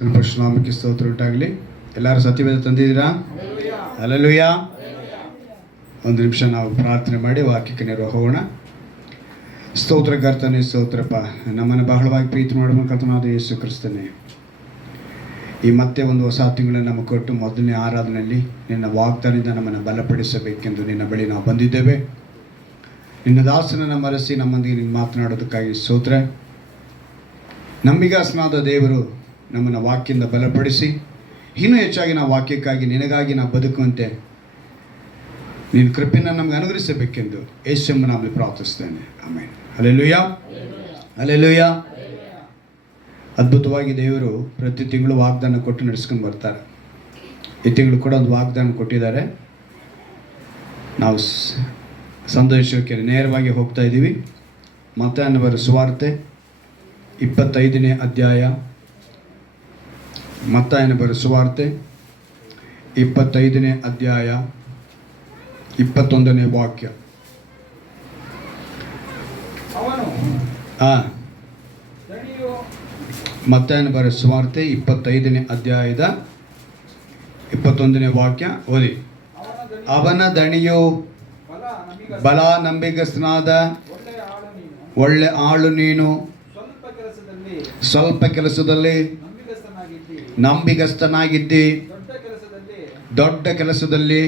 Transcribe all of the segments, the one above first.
ಪರಶುನಾಮಕ್ಕೆ ಸ್ತೋತ್ರ ಉಂಟಾಗಲಿ. ಎಲ್ಲರೂ ಸತ್ಯವೇದ ತಂದಿದ್ದೀರಾ? ಹಲ್ಲೆಲೂಯಾ. ಒಂದು ನಿಮಿಷ ನಾವು ಪ್ರಾರ್ಥನೆ ಮಾಡಿ ವಾಕ್ಯಕ್ಕೆ ನೆರವು ಹೋಗೋಣ. ಸ್ತೋತ್ರಕರ್ತನೇ, ಸ್ತೋತ್ರಪ್ಪ. ನಮ್ಮನ್ನು ಬಹಳವಾಗಿ ಪ್ರೀತಿ ಮಾಡುವ ಕರ್ತನಾದ ಯೇಸು ಕ್ರಿಸ್ತನೇ, ಈ ಮತ್ತೆ ಒಂದು ಹೊಸ ತಿಂಗಳನ್ನು ನಮಗೆ ಕೊಟ್ಟು ಮೊದಲನೇ ಆರಾಧನೆಯಲ್ಲಿ ನಿನ್ನ ವಾಗ್ದಾನದಿಂದ ನಮ್ಮನ್ನು ಬಲಪಡಿಸಬೇಕೆಂದು ನಿನ್ನ ಬಳಿ ನಾವು ಬಂದಿದ್ದೇವೆ. ನಿನ್ನ ದಾಸನನ್ನು ಮರೆಸಿ ನಮ್ಮೊಂದಿಗೆ ನೀನು ಮಾತನಾಡೋದಕ್ಕಾಗಿ ಸ್ತೋತ್ರ. ನಂಬಿಗಸ್ತನಾದ ದೇವರು ನಮ್ಮನ್ನು ವಾಕ್ಯದಿಂದ ಬಲಪಡಿಸಿ ಇನ್ನೂ ಹೆಚ್ಚಾಗಿ ನಾವು ವಾಕ್ಯಕ್ಕಾಗಿ ನಿನಗಾಗಿ ನಾವು ಬದುಕುವಂತೆ ನಿನ್ನ ಕೃಪೆಯನ್ನು ನಮಗೆ ಅನುಗ್ರಹಿಸಬೇಕೆಂದು ಯೇಸುವಿನ ನಾಮದಲ್ಲಿ ಪ್ರಾರ್ಥಿಸ್ತೇನೆ. ಆಮೇಲೆ. Hallelujah, hallelujah. ಅದ್ಭುತವಾಗಿ ದೇವರು ಪ್ರತಿ ತಿಂಗಳು ವಾಗ್ದಾನ ಕೊಟ್ಟು ನಡೆಸ್ಕೊಂಡು ಬರ್ತಾರೆ. ಈ ತಿಂಗಳು ಕೂಡ ಒಂದು ವಾಗ್ದಾನ ಕೊಟ್ಟಿದ್ದಾರೆ. ನಾವು ಸಂತೋಷಕ್ಕೆ ನೇರವಾಗಿ ಹೋಗ್ತಾ ಇದ್ದೀವಿ. ಮತ್ತಾಯನ ಬರೆದ ಸುವಾರ್ತೆ 25ನೇ ಅಧ್ಯಾಯ. ಮತ್ತಾಯನ ಬರೆದ ಸುವಾರ್ತೆ 25ನೇ ಅಧ್ಯಾಯ 21ನೇ ವಾಕ್ಯ. ಮತ್ತಾಯನ ಬರೆದ ಸುವಾರ್ತೆ 25ನೇ ಅಧ್ಯಾಯದ 21ನೇ ವಾಕ್ಯ ಓದಿ. ಅವನ ದಣಿಯು ಬಲ ನಂಬಿಗಸ್ತನಾದ ಒಳ್ಳೆ ಆಳು ನೀನು, ಸ್ವಲ್ಪ ಕೆಲಸದಲ್ಲಿ ನಂಬಿಗಸ್ತನಾಗಿದ್ದಿ, ದೊಡ್ಡ ಕೆಲಸದಲ್ಲಿ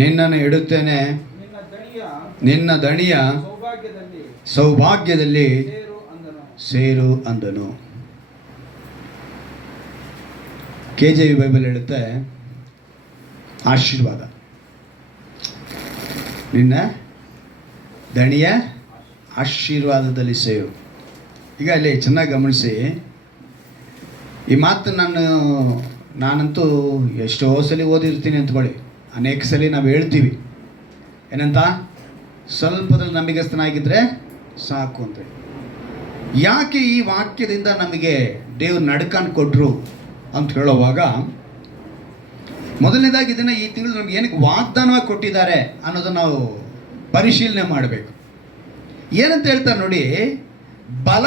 ನಿನ್ನನ್ನು ಇಡುತ್ತೇನೆ, ನಿನ್ನ ದಣಿಯ ಸೌಭಾಗ್ಯದಲ್ಲಿ ಸೇರು ಅಂದನು. KJV ಬೈಬಲ್ ಹೇಳುತ್ತೆ ಆಶೀರ್ವಾದ, ನಿನ್ನ ದಣಿಯ ಆಶೀರ್ವಾದದಲ್ಲಿ ಸೇರು. ಈಗ ಅಲ್ಲಿ ಚೆನ್ನಾಗಿ ಗಮನಿಸಿ ಈ ಮಾತು. ನಾನಂತೂ ಎಷ್ಟೋ ಸಲ ಓದಿರ್ತೀನಿ ಅಂದ್ಕೊಳ್ಳಿ. ಅನೇಕ ಸಲ ನಾವು ಹೇಳ್ತೀವಿ ಏನಂತ, ಸ್ವಲ್ಪದಲ್ಲಿ ನಂಬಿಗಸ್ತನಾಗಿದ್ದರೆ ಸಾಕು ಅಂತ. ಯಾಕೆ ಈ ವಾಕ್ಯದಿಂದ ನಮಗೆ ದೇವ್ರು ನಡ್ಕೊಂಡು ಕೊಟ್ಟರು ಅಂತ ಹೇಳುವಾಗ, ಮೊದಲನೇದಾಗಿ ಇದನ್ನು ಈ ತಿಂಗಳು ನಮ್ಗೆ ಏನಕ್ಕೆ ವಾಗ್ದಾನವಾಗಿ ಕೊಟ್ಟಿದ್ದಾರೆ ಅನ್ನೋದನ್ನು ನಾವು ಪರಿಶೀಲನೆ ಮಾಡಬೇಕು. ಏನಂತ ಹೇಳ್ತಾರೆ ನೋಡಿ, ಬಲ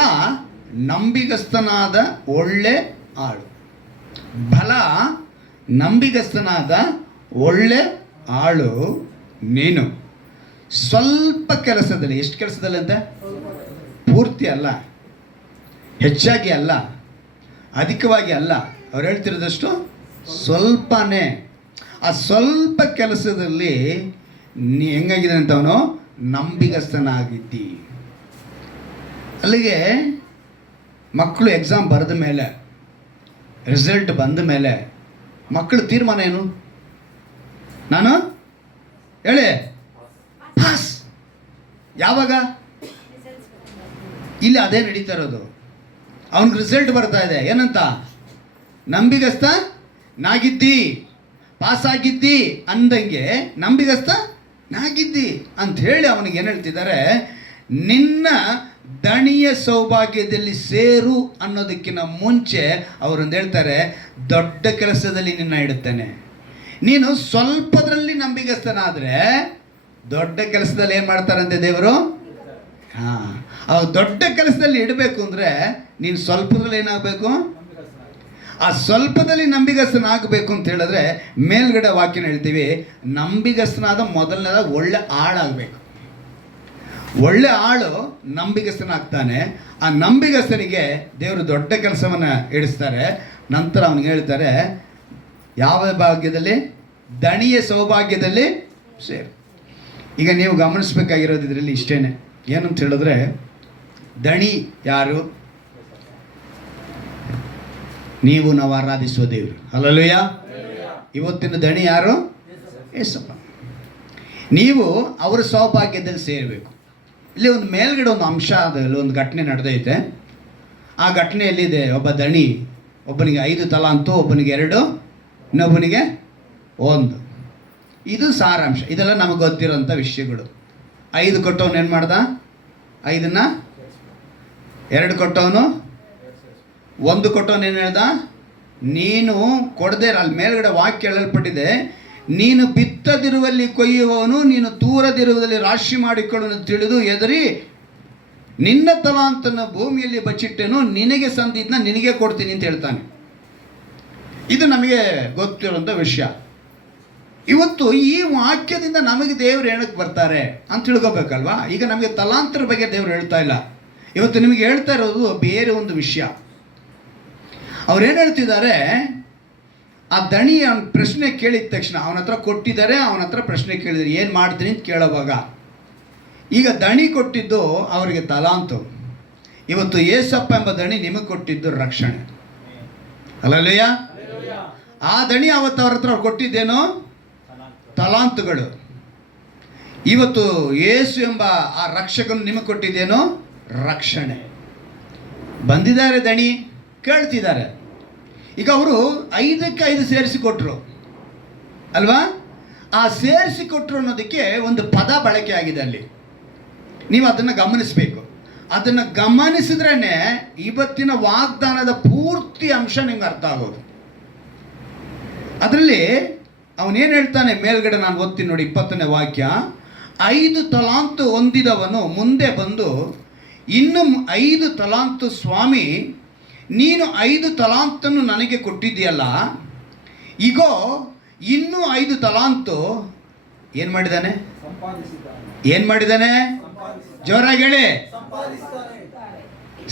ನಂಬಿಗಸ್ತನಾದ ಒಳ್ಳೆ ಆಳು. ಬಲ ನಂಬಿಗಸ್ತನಾದ ಒಳ್ಳೆ ಆಳು ನೀನು, ಸ್ವಲ್ಪ ಕೆಲಸದಲ್ಲಿ. ಎಷ್ಟು ಕೆಲಸದಲ್ಲಿ ಅಂತ? ಪೂರ್ತಿ ಅಲ್ಲ, ಹೆಚ್ಚಾಗಿ ಅಲ್ಲ, ಅಧಿಕವಾಗಿ ಅಲ್ಲ. ಅವ್ರು ಹೇಳ್ತಿರೋದಷ್ಟು ಸ್ವಲ್ಪನೇ. ಆ ಸ್ವಲ್ಪ ಕೆಲಸದಲ್ಲಿ ನೀ ಹೆಂಗಾಗಿದೆ ಅಂತವನು ನಂಬಿಗಸ್ತನಾಗಿದ್ದಿ. ಅಲ್ಲಿಗೆ ಮಕ್ಕಳು ಎಕ್ಸಾಮ್ ಬರೆದ ಮೇಲೆ, ರಿಸಲ್ಟ್ ಬಂದ ಮೇಲೆ ಮಕ್ಕಳು ತೀರ್ಮಾನ ಏನು? ನಾನು ಹೇಳಿ ಪಾಸ್. ಯಾವಾಗ? ಇಲ್ಲಿ ಅದೇ ನಡೀತಾ ಇರೋದು. ಅವನಿಗೆ ರಿಸಲ್ಟ್ ಬರ್ತಾ ಇದೆ. ಏನಂತ? ನಂಬಿಗಸ್ತ ನಾಗಿದ್ದಿ, ಪಾಸ್ ಆಗಿದ್ದಿ ಅಂದಂಗೆ ನಂಬಿಗಸ್ತ ನಾಗಿದ್ದಿ ಅಂತ ಹೇಳಿ ಅವನಿಗೆ ಏನು ಹೇಳ್ತಿದ್ದಾರೆ, ನಿನ್ನ ದಣಿಯ ಸೌಭಾಗ್ಯದಲ್ಲಿ ಸೇರು ಅನ್ನೋದಕ್ಕಿಂತ ಮುಂಚೆ ಅವರೊಂದು ಹೇಳ್ತಾರೆ, ದೊಡ್ಡ ಕೆಲಸದಲ್ಲಿ ನಿನ್ನ ಇಡುತ್ತೇನೆ. ನೀನು ಸ್ವಲ್ಪದ್ರಲ್ಲಿ ನಂಬಿಗಸ್ತನಾದರೆ ದೊಡ್ಡ ಕೆಲಸದಲ್ಲಿ ಏನು ಮಾಡ್ತಾರಂತೆ ದೇವರು? ಅವ್ರು ದೊಡ್ಡ ಕೆಲಸದಲ್ಲಿ ಇಡಬೇಕು ಅಂದರೆ ನೀನು ಸ್ವಲ್ಪದಲ್ಲಿ ಏನಾಗಬೇಕು? ಆ ಸ್ವಲ್ಪದಲ್ಲಿ ನಂಬಿಗಸ್ತನಾಗಬೇಕು ಅಂತ ಹೇಳಿದ್ರೆ ಮೇಲ್ಗಡೆ ವಾಕ್ಯನ ಹೇಳ್ತೀವಿ, ನಂಬಿಗಸ್ತನಾದ ಮೊದಲನೇದ ಒಳ್ಳೆ ಆಳಾಗಬೇಕು. ಒಳ್ಳೆ ಆಳು ನಂಬಿಗಸ್ತನಾಗ್ತಾನೆ. ಆ ನಂಬಿಗಸ್ತನಿಗೆ ದೇವರು ದೊಡ್ಡ ಕೆಲಸವನ್ನು ಇಡಿಸ್ತಾರೆ. ನಂತರ ಅವನಿಗೆ ಹೇಳ್ತಾರೆ, ಯಾವ ಭಾಗ್ಯದಲ್ಲಿ? ದಣಿಯ ಸೌಭಾಗ್ಯದಲ್ಲಿ ಸೇರು. ಈಗ ನೀವು ಗಮನಿಸಬೇಕಾಗಿರೋದು ಇದರಲ್ಲಿ ಇಷ್ಟೇ. ಏನಂತ ಹೇಳಿದ್ರೆ, ದಣಿ ಯಾರು? ನೀವು ನಾವು ಆರಾಧಿಸುವ ದೇವರು. ಹಲ್ಲೆಲೂಯಾ. ಇವತ್ತಿನ ದಣಿ ಯಾರು? ಯೇಸಪ್ಪ. ನೀವು ಅವರ ಸೌಭಾಗ್ಯದಲ್ಲಿ ಸೇರಬೇಕು. ಇಲ್ಲಿ ಒಂದು ಮೇಲ್ಗಡೆ ಒಂದು ಅಂಶ ಅದಲ್ಲಿ ಒಂದು ಘಟನೆ ನಡೆದೈತೆ. ಆ ಘಟನೆಯಲ್ಲಿದೆ, ಒಬ್ಬ ದಣಿ, ಒಬ್ಬನಿಗೆ 5 ತಲಾಂತು, ಒಬ್ಬನಿಗೆ 2, ಇನ್ನೊಬ್ಬನಿಗೆ 1. ಇದು ಸಾರಾಂಶ. ಇದೆಲ್ಲ ನಮಗೆ ಗೊತ್ತಿರೋಂಥ ವಿಷಯಗಳು. 5 ಕೊಟ್ಟವನು ಏನು ಮಾಡ್ದ? 5ನ್ನು 2 ಕೊಟ್ಟವನು 1 ಕೊಟ್ಟವನು ಏನು ಹೇಳ್ದ? ನೀನು ಕೊಡದೆ. ಅಲ್ಲಿ ಮೇಲ್ಗಡೆ ವಾಕ್ಯ ಹೇಳಲ್ಪಟ್ಟಿದೆ, ನೀನು ಬಿತ್ತದಿರುವಲ್ಲಿ ಕೊಯ್ಯುವವನು, ನೀನು ತೂರದಿರುವುದರಲ್ಲಿ ರಾಶಿ ಮಾಡಿಕೊಳ್ಳುವುದು ತಿಳಿದು ಹೆದರಿ ನಿನ್ನ ತಲಾಂತನ್ನು ಭೂಮಿಯಲ್ಲಿ ಬಚ್ಚಿಟ್ಟೇನು, ನಿನಗೆ ಸಂದಿದ್ದನ್ನ ನಿನಗೆ ಕೊಡ್ತೀನಿ ಅಂತ ಹೇಳ್ತಾನೆ. ಇದು ನಮಗೆ ಗೊತ್ತಿರುವಂಥ ವಿಷಯ. ಇವತ್ತು ಈ ವಾಕ್ಯದಿಂದ ನಮಗೆ ದೇವರು ಏನಕ್ಕೆ ಬರ್ತಾರೆ ಅಂತ ತಿಳ್ಕೊಬೇಕಲ್ವಾ. ಈಗ ನಮಗೆ ತಲಾಂತರ ಬಗ್ಗೆ ದೇವರು ಹೇಳ್ತಾ ಇಲ್ಲ, ಇವತ್ತು ನಿಮಗೆ ಹೇಳ್ತಾ ಇರೋದು ಬೇರೆ ಒಂದು ವಿಷಯ. ಅವ್ರೇನು ಹೇಳ್ತಿದ್ದಾರೆ, ಆ ದಣಿ ಅವನ ಪ್ರಶ್ನೆ ಕೇಳಿದ ತಕ್ಷಣ ಅವನ ಹತ್ರ ಕೊಟ್ಟಿದ್ದಾರೆ, ಅವನ ಹತ್ರ ಪ್ರಶ್ನೆ ಕೇಳಿದ್ದಾರೆ ಏನು ಮಾಡ್ತೀನಿ ಅಂತ ಕೇಳೋವಾಗ, ಈಗ ದಣಿ ಕೊಟ್ಟಿದ್ದು ಅವರಿಗೆ ತಲಾಂತು. ಇವತ್ತು ಏಸಪ್ಪ ಎಂಬ ದಣಿ ನಿಮಗೆ ಕೊಟ್ಟಿದ್ದು ರಕ್ಷಣೆ. ಅಲ್ಲಯ್ಯ, ಆ ದಣಿ ಅವತ್ತು ಅವ್ರ ಹತ್ರ ಕೊಟ್ಟಿದ್ದೇನೋ ತಲಾಂತುಗಳು. ಇವತ್ತು ಯೇಸು ಎಂಬ ಆ ರಕ್ಷಕನು ನಿಮಗೆ ಕೊಟ್ಟಿದ್ದೇನೋ ರಕ್ಷಣೆ. ಬಂದಿದ್ದಾರೆ ದಣಿ, ಕೇಳ್ತಿದ್ದಾರೆ. ಈಗ ಅವರು 5ಕ್ಕೆ 5 ಸೇರಿಸಿಕೊಟ್ರು ಅಲ್ವಾ. ಆ ಸೇರಿಸಿಕೊಟ್ರು ಅನ್ನೋದಕ್ಕೆ ಒಂದು ಪದ ಬಳಕೆ ಆಗಿದೆ ಅಲ್ಲಿ, ನೀವು ಅದನ್ನು ಗಮನಿಸಬೇಕು. ಅದನ್ನು ಗಮನಿಸಿದ್ರೇ ಇವತ್ತಿನ ವಾಗ್ದಾನದ ಪೂರ್ತಿ ಅಂಶ ನಿಮ್ಗೆ ಅರ್ಥ ಆಗೋದು. ಅದರಲ್ಲಿ ಅವನೇನು ಹೇಳ್ತಾನೆ ಮೇಲ್ಗಡೆ, ನಾನು ಓದ್ತೀನಿ ನೋಡಿ 20ನೇ ವಾಕ್ಯ. 5 ತಲಾಂತು ಹೊಂದಿದವನು ಮುಂದೆ ಬಂದು, ಇನ್ನು 5 ತಲಾಂತು ಸ್ವಾಮಿ, ನೀನು 5 ತಲಾಂತನ್ನು ನನಗೆ ಕೊಟ್ಟಿದ್ದೀಯಲ್ಲ, ಈಗೋ ಇನ್ನೂ 5 ತಲಾಂತು ಏನು ಮಾಡಿದ್ದಾನೆ? ಏನು ಮಾಡಿದ್ದಾನೆ? ಜೋರಾಗಿ ಹೇಳಿ,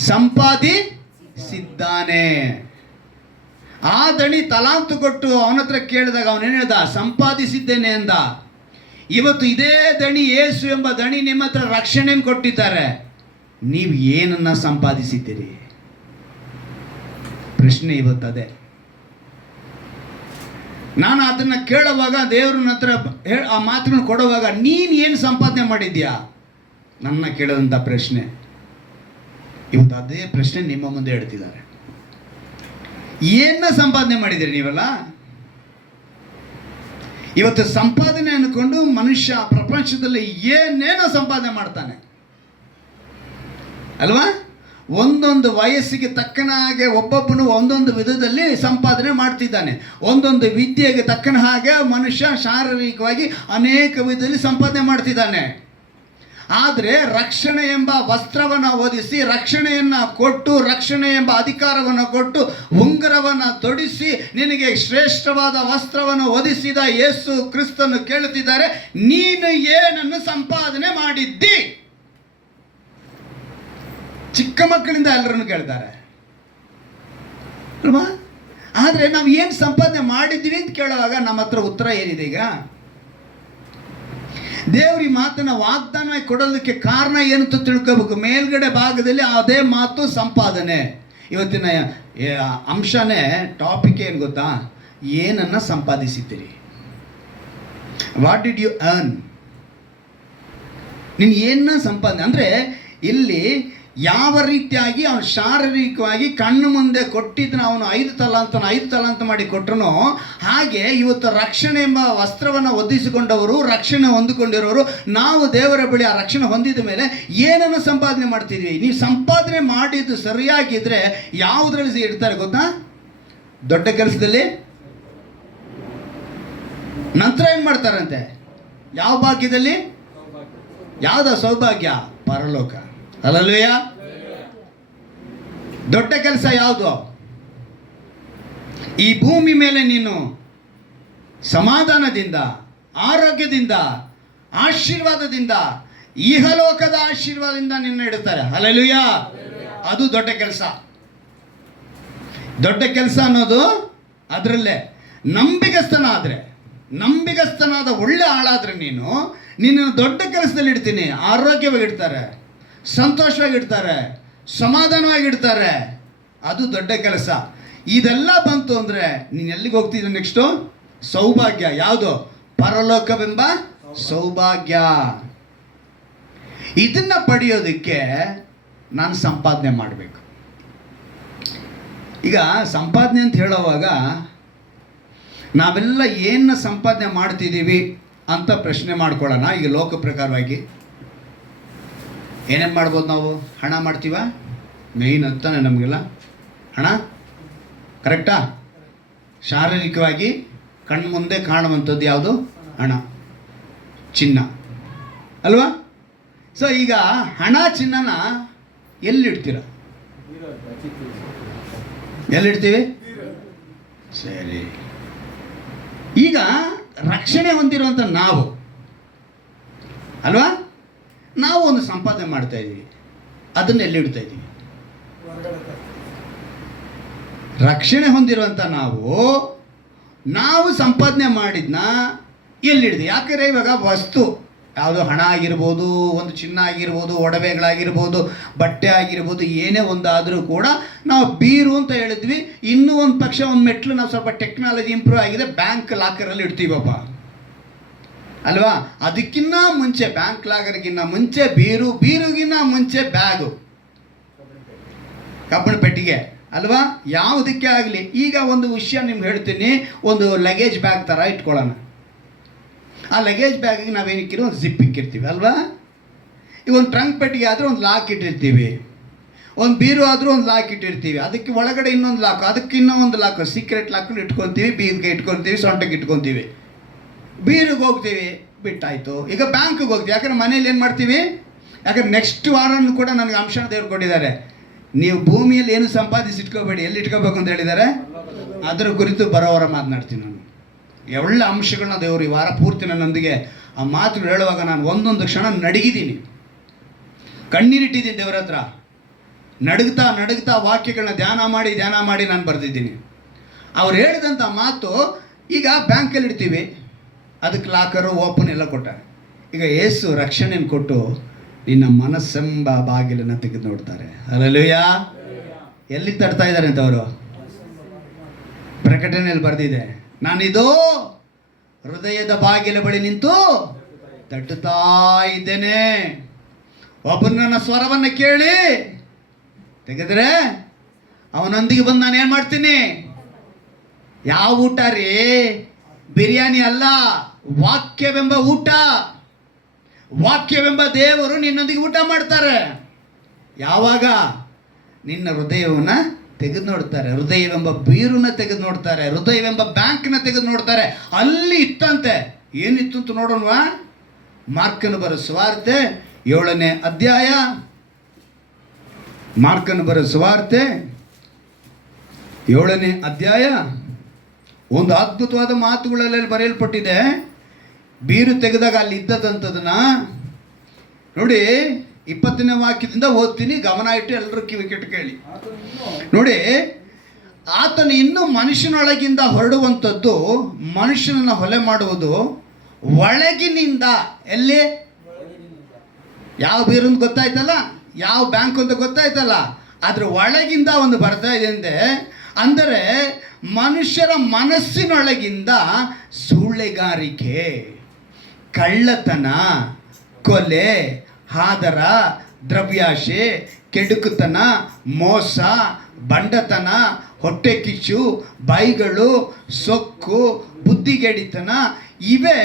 ಸಂಪಾದಿಸಿದ್ದಾನೆ. ಆ ದಣಿ ತಲಾಂತು ಕೊಟ್ಟು ಅವನ ಹತ್ರ ಕೇಳಿದಾಗ ಅವನೇನು ಹೇಳ್ದ? ಸಂಪಾದಿಸಿದ್ದೇನೆ ಅಂದ. ಇವತ್ತು ಇದೇ ದಣಿ, ಯೇಸು ಎಂಬ ದಣಿ ನಿಮ್ಮ ಹತ್ರ ರಕ್ಷಣೆಯನ್ನು ಕೊಟ್ಟಿದ್ದಾರೆ. ನೀವು ಏನನ್ನ ಸಂಪಾದಿಸಿದ್ದೀರಿ? ಪ್ರಶ್ನೆ ಇವತ್ತದೇ. ನಾನು ಅದನ್ನು ಕೇಳುವಾಗ, ದೇವ್ರನ್ನ ಹತ್ರ ಆ ಮಾತುಗಳನ್ನ ಕೊಡುವಾಗ, ನೀನು ಏನು ಸಂಪಾದನೆ ಮಾಡಿದ್ಯಾ ನನ್ನ ಕೇಳೋದಂಥ ಪ್ರಶ್ನೆ. ಇವತ್ತು ಅದೇ ಪ್ರಶ್ನೆ ನಿಮ್ಮ ಮುಂದೆ ಹೇಳ್ತಿದ್ದಾರೆ. ಏನ ಸಂಪಾದನೆ ಮಾಡಿದ್ದೀರಿ ನೀವೆಲ್ಲ? ಇವತ್ತು ಸಂಪಾದನೆ ಅಂದ್ಕೊಂಡು ಮನುಷ್ಯ ಪ್ರಪಂಚದಲ್ಲಿ ಏನೇನೋ ಸಂಪಾದನೆ ಮಾಡ್ತಾನೆ ಅಲ್ವಾ. ಒಂದೊಂದು ವಯಸ್ಸಿಗೆ ತಕ್ಕನ ಹಾಗೆ ಒಬ್ಬೊಬ್ಬನು ಒಂದೊಂದು ವಿಧದಲ್ಲಿ ಸಂಪಾದನೆ ಮಾಡ್ತಿದ್ದಾನೆ. ಒಂದೊಂದು ವಿದ್ಯೆಗೆ ತಕ್ಕನ ಹಾಗೆ ಮನುಷ್ಯ ಶಾರೀರಿಕವಾಗಿ ಅನೇಕ ವಿಧದಲ್ಲಿ ಸಂಪಾದನೆ ಮಾಡ್ತಿದ್ದಾನೆ. ಆದರೆ ರಕ್ಷಣೆ ಎಂಬ ವಸ್ತ್ರವನ್ನು ಹೊದಿಸಿ, ರಕ್ಷಣೆಯನ್ನು ಕೊಟ್ಟು, ರಕ್ಷಣೆ ಎಂಬ ಅಧಿಕಾರವನ್ನು ಕೊಟ್ಟು, ಉಂಗುರವನ್ನು ತೊಡಿಸಿ, ನಿನಗೆ ಶ್ರೇಷ್ಠವಾದ ವಸ್ತ್ರವನ್ನು ಹೊದಿಸಿದ ಯೇಸು ಕ್ರಿಸ್ತನು ಕೇಳುತ್ತಿದ್ದಾರೆ, ನೀನು ಏನನ್ನು ಸಂಪಾದನೆ ಮಾಡಿದ್ದಿ? ಚಿಕ್ಕ ಮಕ್ಕಳಿಂದ ಎಲ್ಲರನ್ನು ಕೇಳ್ತಾರೆ ಅಲ್ವಾ. ಆದರೆ ನಾವು ಏನು ಸಂಪಾದನೆ ಮಾಡಿದ್ದೀವಿ ಅಂತ ಕೇಳುವಾಗ ನಮ್ಮ ಹತ್ರ ಉತ್ತರ ಏನಿದೆ? ಈಗ ದೇವ್ರ ಈ ಮಾತನ್ನ ವಾಗ್ದಾನ ಕೊಡೋದಕ್ಕೆ ಕಾರಣ ಏನಂತ ತಿಳ್ಕೋಬೇಕು. ಮೇಲ್ಗಡೆ ಭಾಗದಲ್ಲಿ ಅದೇ ಮಾತು ಸಂಪಾದನೆ. ಇವತ್ತಿನ ಅಂಶನೇ, ಟಾಪಿಕ್ ಏನು ಗೊತ್ತಾ? ಏನನ್ನ ಸಂಪಾದಿಸಿದ್ದೀರಿ? What did you earn? ನೀನು ಏನನ್ನ ಸಂಪಾದನೆ ಅಂದರೆ ಇಲ್ಲಿ ಯಾವ ರೀತಿಯಾಗಿ ಅವನು ಶಾರೀರಿಕವಾಗಿ ಕಣ್ಣು ಮುಂದೆ ಕೊಟ್ಟಿದ್ದನ್ನು ಅವನು 5 ತಲಾಂತ ಮಾಡಿ ಕೊಟ್ಟನು. ಹಾಗೆ ಇವತ್ತು ರಕ್ಷಣೆ ಎಂಬ ವಸ್ತ್ರವನ್ನು ಹೊದಿಸಿಕೊಂಡವರು, ರಕ್ಷಣೆ ಹೊಂದಿಕೊಂಡಿರೋರು ನಾವು ದೇವರ ಬಳಿ ಆ ರಕ್ಷಣೆ ಹೊಂದಿದ ಮೇಲೆ ಏನನ್ನು ಸಂಪಾದನೆ ಮಾಡ್ತಿದ್ವಿ? ನೀವು ಸಂಪಾದನೆ ಮಾಡಿದ್ದು ಸರಿಯಾಗಿದ್ದರೆ ಯಾವುದ್ರಲ್ಲಿ ಇಡ್ತಾರೆ ಗೊತ್ತಾ? ದೊಡ್ಡ ಕೆಲಸದಲ್ಲಿ. ನಂತರ ಏನು ಮಾಡ್ತಾರಂತೆ? ಯಾವ ಭಾಗ್ಯದಲ್ಲಿ? ಯಾವುದ ಸೌಭಾಗ್ಯ? ಪರಲೋಕ. ಹಲ್ಲೆಲೂಯ. ದೊಡ್ಡ ಕೆಲಸ ಯಾವುದು? ಈ ಭೂಮಿ ಮೇಲೆ ನೀನು ಸಮಾಧಾನದಿಂದ, ಆರೋಗ್ಯದಿಂದ, ಆಶೀರ್ವಾದದಿಂದ, ಇಹಲೋಕದ ಆಶೀರ್ವಾದದಿಂದ ನಿನ್ನ ಇಡುತ್ತಾರೆ. ಹಲ್ಲೆಲೂಯ. ಅದು ದೊಡ್ಡ ಕೆಲಸ. ದೊಡ್ಡ ಕೆಲಸ ಅನ್ನೋದು ಅದರಲ್ಲೇ ನಂಬಿಗಸ್ತನಾದ ಒಳ್ಳೆ ಆಳಾದರೆ ನಿನ್ನನ್ನು ದೊಡ್ಡ ಕೆಲಸದಲ್ಲಿ ಇಡ್ತೀನಿ. ಆರೋಗ್ಯವಾಗಿಡ್ತಾರೆ, ಸಂತೋಷವಾಗಿಡ್ತಾರೆ, ಸಮಾಧಾನವಾಗಿಡ್ತಾರೆ. ಅದು ದೊಡ್ಡ ಕೆಲಸ. ಇದೆಲ್ಲ ಬಂತು ಅಂದರೆ ನೀನು ಎಲ್ಲಿಗೆ ಹೋಗ್ತಿದ್ದೆ? ನೆಕ್ಸ್ಟು ಸೌಭಾಗ್ಯ. ಯಾವುದು? ಪರಲೋಕವೆಂಬ ಸೌಭಾಗ್ಯ. ಇದನ್ನು ಪಡೆಯೋದಕ್ಕೆ ನಾನು ಸಂಪಾದನೆ ಮಾಡಬೇಕು. ಈಗ ಸಂಪಾದನೆ ಅಂತ ಹೇಳುವಾಗ ನಾವೆಲ್ಲ ಏನು ಸಂಪಾದನೆ ಮಾಡ್ತಿದ್ದೀವಿ ಅಂತ ಪ್ರಶ್ನೆ ಮಾಡ್ಕೊಳ್ಳೋಣ. ಈಗ ಲೋಕ ಪ್ರಕಾರವಾಗಿ ಏನೇನು ಮಾಡ್ಬೋದು ನಾವು? ಹಣ ಮಾಡ್ತೀವ? ಮೇಯ್ನ್ ಅಂತಾನೆ ನಮಗೆಲ್ಲ ಹಣ. ಕರೆಕ್ಟಾ? ಶಾರೀರಿಕವಾಗಿ ಕಣ್ಣು ಮುಂದೆ ಕಾಣುವಂಥದ್ದು ಯಾವುದು? ಹಣ, ಚಿನ್ನ ಅಲ್ವಾ. ಸೊ ಈಗ ಹಣ ಚಿನ್ನನ ಎಲ್ಲಿಡ್ತೀರ? ಎಲ್ಲಿಡ್ತೀವಿ? ಸರಿ, ಈಗ ರಕ್ಷಣೆ ಹೊಂದಿರುವಂಥ ನಾವು ಅಲ್ವಾ, ನಾವು ಒಂದು ಸಂಪಾದನೆ ಮಾಡ್ತಾ ಇದ್ದೀವಿ, ಅದನ್ನು ಎಲ್ಲಿಡ್ತಾ ಇದ್ದೀವಿ? ರಕ್ಷಣೆ ಹೊಂದಿರುವಂಥ ನಾವು ಸಂಪಾದನೆ ಮಾಡಿದ್ನ ಎಲ್ಲಿಡ್ದು? ಯಾಕಂದರೆ ಇವಾಗ ವಸ್ತು ಯಾವುದೋ ಹಣ ಆಗಿರ್ಬೋದು, ಒಂದು ಚಿನ್ನ ಆಗಿರ್ಬೋದು, ಒಡವೆಗಳಾಗಿರ್ಬೋದು, ಬಟ್ಟೆ ಆಗಿರ್ಬೋದು, ಏನೇ ಒಂದಾದರೂ ಕೂಡ ನಾವು ಬೀರು ಅಂತ ಹೇಳಿದ್ವಿ. ಇನ್ನೂ ಒಂದು ಪಕ್ಷ ಒಂದು ಮೆಟ್ಲು ನಾವು ಸ್ವಲ್ಪ ಟೆಕ್ನಾಲಜಿ ಇಂಪ್ರೂವ್ ಆಗಿದೆ, ಬ್ಯಾಂಕ್ ಲಾಕರಲ್ಲಿ ಇಡ್ತೀವಪ್ಪ ಅಲ್ವಾ. ಅದಕ್ಕಿಂತ ಮುಂಚೆ ಬ್ಯಾಂಕ್ ಲಾಕರ್ಗಿನ್ನ ಮುಂಚೆ ಬೀರುಗಿನ್ನ ಮುಂಚೆ ಬ್ಯಾಗು, ಕಬ್ಬಿಣ ಪೆಟ್ಟಿಗೆ ಅಲ್ವಾ. ಯಾವುದಕ್ಕೆ ಆಗಲಿ, ಈಗ ಒಂದು ವಿಷಯ ನಿಮ್ಗೆ ಹೇಳ್ತೀನಿ. ಒಂದು ಲಗೇಜ್ ಬ್ಯಾಗ್ ಥರ ಇಟ್ಕೊಳ್ಳೋಣ. ಆ ಲಗೇಜ್ ಬ್ಯಾಗಿಗೆ ನಾವೇನಿಕ್ಕಿರೋ ಒಂದು ಜಿಪ್ ಇಕ್ಕಿರ್ತೀವಿ ಅಲ್ವಾ. ಈಗ ಒಂದು ಟ್ರಂಕ್ ಪೆಟ್ಟಿಗೆ ಆದರೆ ಒಂದು ಲಾಕ್ ಇಟ್ಟಿರ್ತೀವಿ, ಒಂದು ಬೀರು ಆದರೂ ಒಂದು ಲಾಕ್ ಇಟ್ಟಿರ್ತೀವಿ, ಅದಕ್ಕೆ ಒಳಗಡೆ ಇನ್ನೊಂದು ಲಾಕು, ಅದಕ್ಕೆ ಇನ್ನೊಂದು ಲಾಕು, ಸೀಕ್ರೆಟ್ ಲಾಕಲ್ಲಿ ಇಟ್ಕೊತೀವಿ, ಬೀರ್ಗೆ ಇಟ್ಕೊತೀವಿ, ಸೊಂಟಕ್ಕೆ ಇಟ್ಕೊತೀವಿ. ಬೀರಿಗೆ ಹೋಗ್ತೀವಿ, ಬಿಟ್ಟಾಯಿತು. ಈಗ ಬ್ಯಾಂಕಿಗೆ ಹೋಗ್ತೀವಿ, ಯಾಕಂದರೆ ಮನೇಲಿ ಏನು ಮಾಡ್ತೀವಿ, ಯಾಕಂದ್ರೆ ನೆಕ್ಸ್ಟ್ ವಾರನೂ ಕೂಡ ನನಗೆ ಅಂಶನ ದೇವ್ರು ಕೊಟ್ಟಿದ್ದಾರೆ. ನೀವು ಭೂಮಿಯಲ್ಲಿ ಏನು ಸಂಪಾದಿಸಿ ಇಟ್ಕೋಬೇಡಿ, ಎಲ್ಲಿ ಇಟ್ಕೋಬೇಕು ಅಂತ ಹೇಳಿದ್ದಾರೆ, ಅದರ ಕುರಿತು ಬರೋವರ ಮಾತನಾಡ್ತೀನಿ ನಾನು. ಒಳ್ಳೆ ಅಂಶಗಳನ್ನ ದೇವರು ಈ ವಾರ ಪೂರ್ತಿ ನನ್ನೊಂದಿಗೆ ಆ ಮಾತುಗಳು ಹೇಳುವಾಗ ನಾನು ಒಂದೊಂದು ಕ್ಷಣ ನಡಗಿದ್ದೀನಿ, ಕಣ್ಣೀರಿಟ್ಟಿದ್ದೀನಿ ದೇವರ ಹತ್ರ. ನಡುಗ್ತಾ ವಾಕ್ಯಗಳನ್ನ ಧ್ಯಾನ ಮಾಡಿ ನಾನು ಬರೆದಿದ್ದೀನಿ. ಅವ್ರು ಹೇಳಿದಂಥ ಮಾತು, ಈಗ ಬ್ಯಾಂಕಲ್ಲಿ ಇಡ್ತೀವಿ, ಅದಕ್ಕೆ ಲಾಕರು ಓಪನ್ ಎಲ್ಲ ಕೊಟ್ಟಾರೆ. ಈಗ ಯೇಸು ರಕ್ಷಣೆಯನ್ನು ಕೊಟ್ಟು ನಿನ್ನ ಮನಸ್ಸೆಂಬ ಬಾಗಿಲನ್ನು ತೆಗೆದು ನೋಡ್ತಾರೆ. ಹಲ್ಲೆಲೂಯಾ. ಎಲ್ಲಿ ತಡ್ತಾ ಇದ್ದಾರೆ ಅಂತ ಅವರು ಪ್ರಕಟಣೆಯಲ್ಲಿ ಬರೆದಿದೆ. ನಾನಿದೋ ಹೃದಯದ ಬಾಗಿಲ ಬಳಿ ನಿಂತು ತಟ್ಟುತ್ತಾ ಇದ್ದೇನೆ. ಒಬ್ಬನು ನನ್ನ ಸ್ವರವನ್ನು ಕೇಳಿ ತೆಗೆದ್ರೆ ಅವನೊಂದಿಗೆ ಬಂದು ನಾನು ಏನು ಮಾಡ್ತೀನಿ? ಯಾವ ಊಟ ರೀ? ಬಿರಿಯಾನಿ ಅಲ್ಲ, ವಾಕ್ಯವೆಂಬ ಊಟ. ವಾಕ್ಯವೆಂಬ ದೇವರು ನಿನ್ನೊಂದಿಗೆ ಊಟ ಮಾಡ್ತಾರೆ. ಯಾವಾಗ? ನಿನ್ನ ಹೃದಯವನ್ನು ತೆಗೆದು ನೋಡ್ತಾರೆ, ಹೃದಯವೆಂಬ ಬೀರನ್ನ ತೆಗೆದು ನೋಡ್ತಾರೆ, ಹೃದಯವೆಂಬ ಬ್ಯಾಂಕ್ನ ತೆಗೆದು ನೋಡ್ತಾರೆ. ಅಲ್ಲಿ ಇತ್ತಂತೆ. ಏನಿತ್ತು ಅಂತ ನೋಡೋಣವಾ? ಮಾರ್ಕನು ಬರೋ ಸುವಾರ್ತೆ 7ನೇ ಅಧ್ಯಾಯ. ಮಾರ್ಕನು ಬರೋ ಸುವಾರ್ತೆ 7ನೇ ಅಧ್ಯಾಯ. ಒಂದು ಅದ್ಭುತವಾದ ಮಾತುಗಳಲ್ಲಿ ಬರೆಯಲ್ಪಟ್ಟಿದೆ. ಬೀರು ತೆಗೆದಾಗ ಅಲ್ಲಿ ಇದ್ದದಂಥದನ್ನ ನೋಡಿ. 20ನೇ ವಾಕ್ಯದಿಂದ ಓದ್ತೀನಿ, ಗಮನ ಇಟ್ಟು ಎಲ್ಲರೂ ಕಿವಿ ಕೆಟ್ಟು ಕೇಳಿ. ನೋಡಿ, ಆತನು ಇನ್ನೂ ಮನುಷ್ಯನೊಳಗಿಂದ ಹೊರಡುವಂಥದ್ದು, ಮನುಷ್ಯನನ್ನು ಹೊಲೆ ಮಾಡುವುದು ಒಳಗಿನಿಂದ. ಎಲ್ಲಿ? ಯಾವ ಬೀರು ಅಂತ ಗೊತ್ತಾಯ್ತಲ್ಲ, ಯಾವ ಬ್ಯಾಂಕ್ ಅಂತ ಗೊತ್ತಾಯ್ತಲ್ಲ, ಅದ್ರ ಒಳಗಿಂದ ಒಂದು ಬರ್ತಾ ಇದೆ ಅಂದೆ. ಅಂದರೆ ಮನುಷ್ಯರ ಮನಸ್ಸಿನೊಳಗಿಂದ ಸೂಳೆಗಾರಿಕೆ, ಕಳ್ಳತನ, ಕೊಲೆ, ಹಾದರ, ದ್ರವ್ಯಾಶೆ, ಕೆಡುಕುತನ, ಮೋಸ, ಬಂಡತನ, ಹೊಟ್ಟೆ ಕಿಚ್ಚು, ಬೈಗಳು, ಸೊಕ್ಕು, ಬುದ್ಧಿಗೆಡಿತನ, ಇವೇ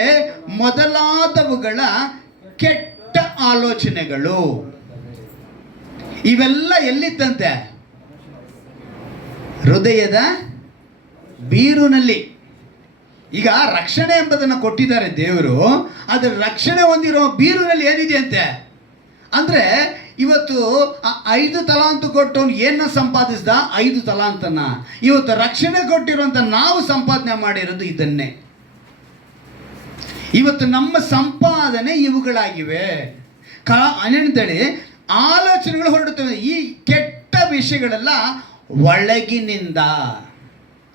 ಮೊದಲಾದವುಗಳ ಕೆಟ್ಟ ಆಲೋಚನೆಗಳು. ಇವೆಲ್ಲ ಎಲ್ಲಿತ್ತಂತೆ? ಹೃದಯದ ಬೀರುನಲ್ಲಿ. ಈಗ ರಕ್ಷಣೆ ಎಂಬುದನ್ನು ಕೊಟ್ಟಿದ್ದಾರೆ ದೇವರು, ಅದರ ರಕ್ಷಣೆ ಹೊಂದಿರೋ ಬೀರುನಲ್ಲಿ ಏನಿದೆಯಂತೆ ಅಂದರೆ, ಇವತ್ತು 5 ತಲಾಂತು ಕೊಟ್ಟವನು ಏನನ್ನ ಸಂಪಾದಿಸ್ದ? 5 ತಲಾಂತನ. ಇವತ್ತು ರಕ್ಷಣೆ ಕೊಟ್ಟಿರುವಂಥ ನಾವು ಸಂಪಾದನೆ ಮಾಡಿರೋದು ಇದನ್ನೇ. ಇವತ್ತು ನಮ್ಮ ಸಂಪಾದನೆ ಇವುಗಳಾಗಿವೆ. ಅಂತೇಳಿ ಆಲೋಚನೆಗಳು ಹೊರಡುತ್ತವೆ. ಈ ಕೆಟ್ಟ ವಿಷಯಗಳೆಲ್ಲ ಒಳಗಿನಿಂದ.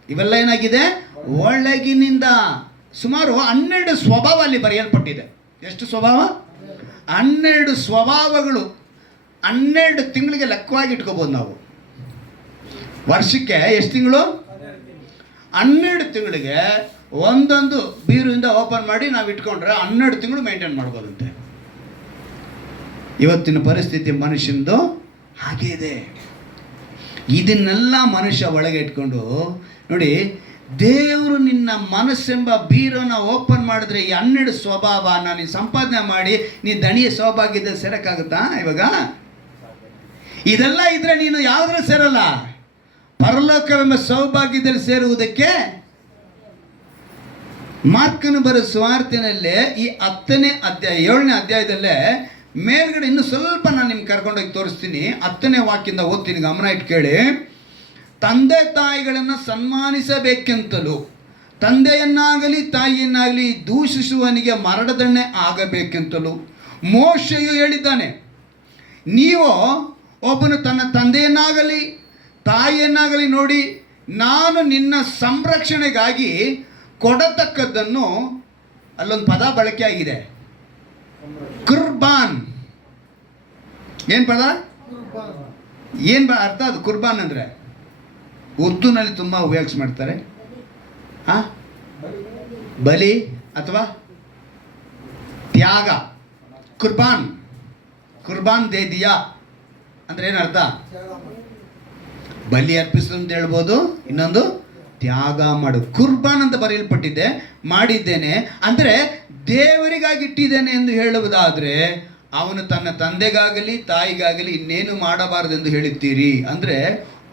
ಇವೆಲ್ಲ ಏನಾಗಿದೆ? ಒಳಗಿನಿಂದ. ಸುಮಾರು 12 ಸ್ವಭಾವ ಅಲ್ಲಿ ಬರೆಯಲ್ಪಟ್ಟಿದೆ. ಎಷ್ಟು ಸ್ವಭಾವ? 12 ಸ್ವಭಾವಗಳು. 12 ತಿಂಗಳಿಗೆ ಲೆಕ್ಕವಾಗಿ ಇಟ್ಕೋಬೋದು ನಾವು. ವರ್ಷಕ್ಕೆ ಎಷ್ಟು ತಿಂಗಳು? 12 ತಿಂಗಳಿಗೆ ಒಂದೊಂದು ಬೀರುವಿಂದ ಓಪನ್ ಮಾಡಿ ನಾವು ಇಟ್ಕೊಂಡ್ರೆ 12 ತಿಂಗಳು ಮೇಂಟೈನ್ ಮಾಡ್ಬೋದಂತೆ. ಇವತ್ತಿನ ಪರಿಸ್ಥಿತಿ ಮನುಷ್ಯಂದು ಹಾಗೆ ಇದೆ. ಇದನ್ನೆಲ್ಲ ಮನುಷ್ಯ ಒಳಗೆ ಇಟ್ಕೊಂಡು ನೋಡಿ, ದೇವರು ನಿನ್ನ ಮನಸ್ಸೆಂಬ ಬೀರನ್ನು ಓಪನ್ ಮಾಡಿದ್ರೆ ಈ 12 ಸ್ವಭಾವ ನೀನು ಸಂಪಾದನೆ ಮಾಡಿ ನೀನು ದಣಿಯ ಸೌಭಾಗ್ಯದಲ್ಲಿ ಸೇರಕ್ಕಾಗುತ್ತಾ? ಇವಾಗ ಇದೆಲ್ಲ ಇದ್ರೆ ನೀನು ಯಾವುದ್ರೂ ಸೇರಲ್ಲ. ಪರಲೋಕವೆಂಬ ಸೌಭಾಗ್ಯದಲ್ಲಿ ಸೇರುವುದಕ್ಕೆ ಮಾರ್ಕನು ಬರೋ ಸುವಾರ್ತೆಯಲ್ಲೇ ಈ 10ನೇ ಅಧ್ಯಾಯ 7ನೇ ಅಧ್ಯಾಯದಲ್ಲೇ ಮೇಲ್ಗಡೆ ಇನ್ನು ಸ್ವಲ್ಪ ನಾನು ನಿಮ್ಗೆ ಕರ್ಕೊಂಡೋಗಿ ತೋರಿಸ್ತೀನಿ. 10ನೇ ವಾಕ್ಯದಿಂದ ಓದ್ತೀನಿ, ಗಮನ ಇಟ್ಟು ಕೇಳಿ. ತಂದೆ ತಾಯಿಗಳನ್ನು ಸನ್ಮಾನಿಸಬೇಕೆಂತಲೂ ತಂದೆಯನ್ನಾಗಲಿ ತಾಯಿಯನ್ನಾಗಲಿ ದೂಷಿಸುವವನಿಗೆ ಮರಣದಂಡನೆ ಆಗಬೇಕೆಂತಲೂ ಮೋಶೆಯು ಹೇಳಿದ್ದಾನೆ. ನೀವು ಒಬ್ಬನು ತನ್ನ ತಂದೆಯನ್ನಾಗಲಿ ತಾಯಿಯನ್ನಾಗಲಿ ನೋಡಿ, ನಾನು ನಿನ್ನ ಸಂರಕ್ಷಣೆಗಾಗಿ ಕೊಡತಕ್ಕದ್ದನ್ನು, ಅಲ್ಲೊಂದು ಪದ ಬಳಕೆ ಆಗಿದೆ, ಕುರ್ಬಾನ್. ಏನು ಪದ? ಏನು ಅರ್ಥ ಅದು ಕುರ್ಬಾನ್ ಅಂದರೆ? ಉರ್ದುನಲ್ಲಿ ತುಂಬ ಉಪಯೋಗಿಸ್ ಮಾಡ್ತಾರೆ. ಬಲಿ ಅಥವಾ ತ್ಯಾಗ. ಕುರ್ಬಾನ್, ಕುರ್ಬಾನ್ ದೇ ದಿಯಾ ಅಂದರೆ ಏನರ್ಥ? ಬಲಿ ಅರ್ಪಿಸು ಅಂತ ಹೇಳ್ಬೋದು, ಇನ್ನೊಂದು ತ್ಯಾಗ ಮಾಡು. ಕುರ್ಬಾನ್ ಅಂತ ಬರೆಯಲ್ಪಟ್ಟಿದೆ, ಮಾಡಿದ್ದೇನೆ ಅಂದರೆ ದೇವರಿಗಾಗಿ ಇಟ್ಟಿದ್ದೇನೆ ಎಂದು ಹೇಳುವುದಾದರೆ, ಅವನು ತನ್ನ ತಂದೆಗಾಗಲಿ ತಾಯಿಗಾಗಲಿ ಇನ್ನೇನು ಮಾಡಬಾರದೆಂದು ಹೇಳುತ್ತೀರಿ. ಅಂದರೆ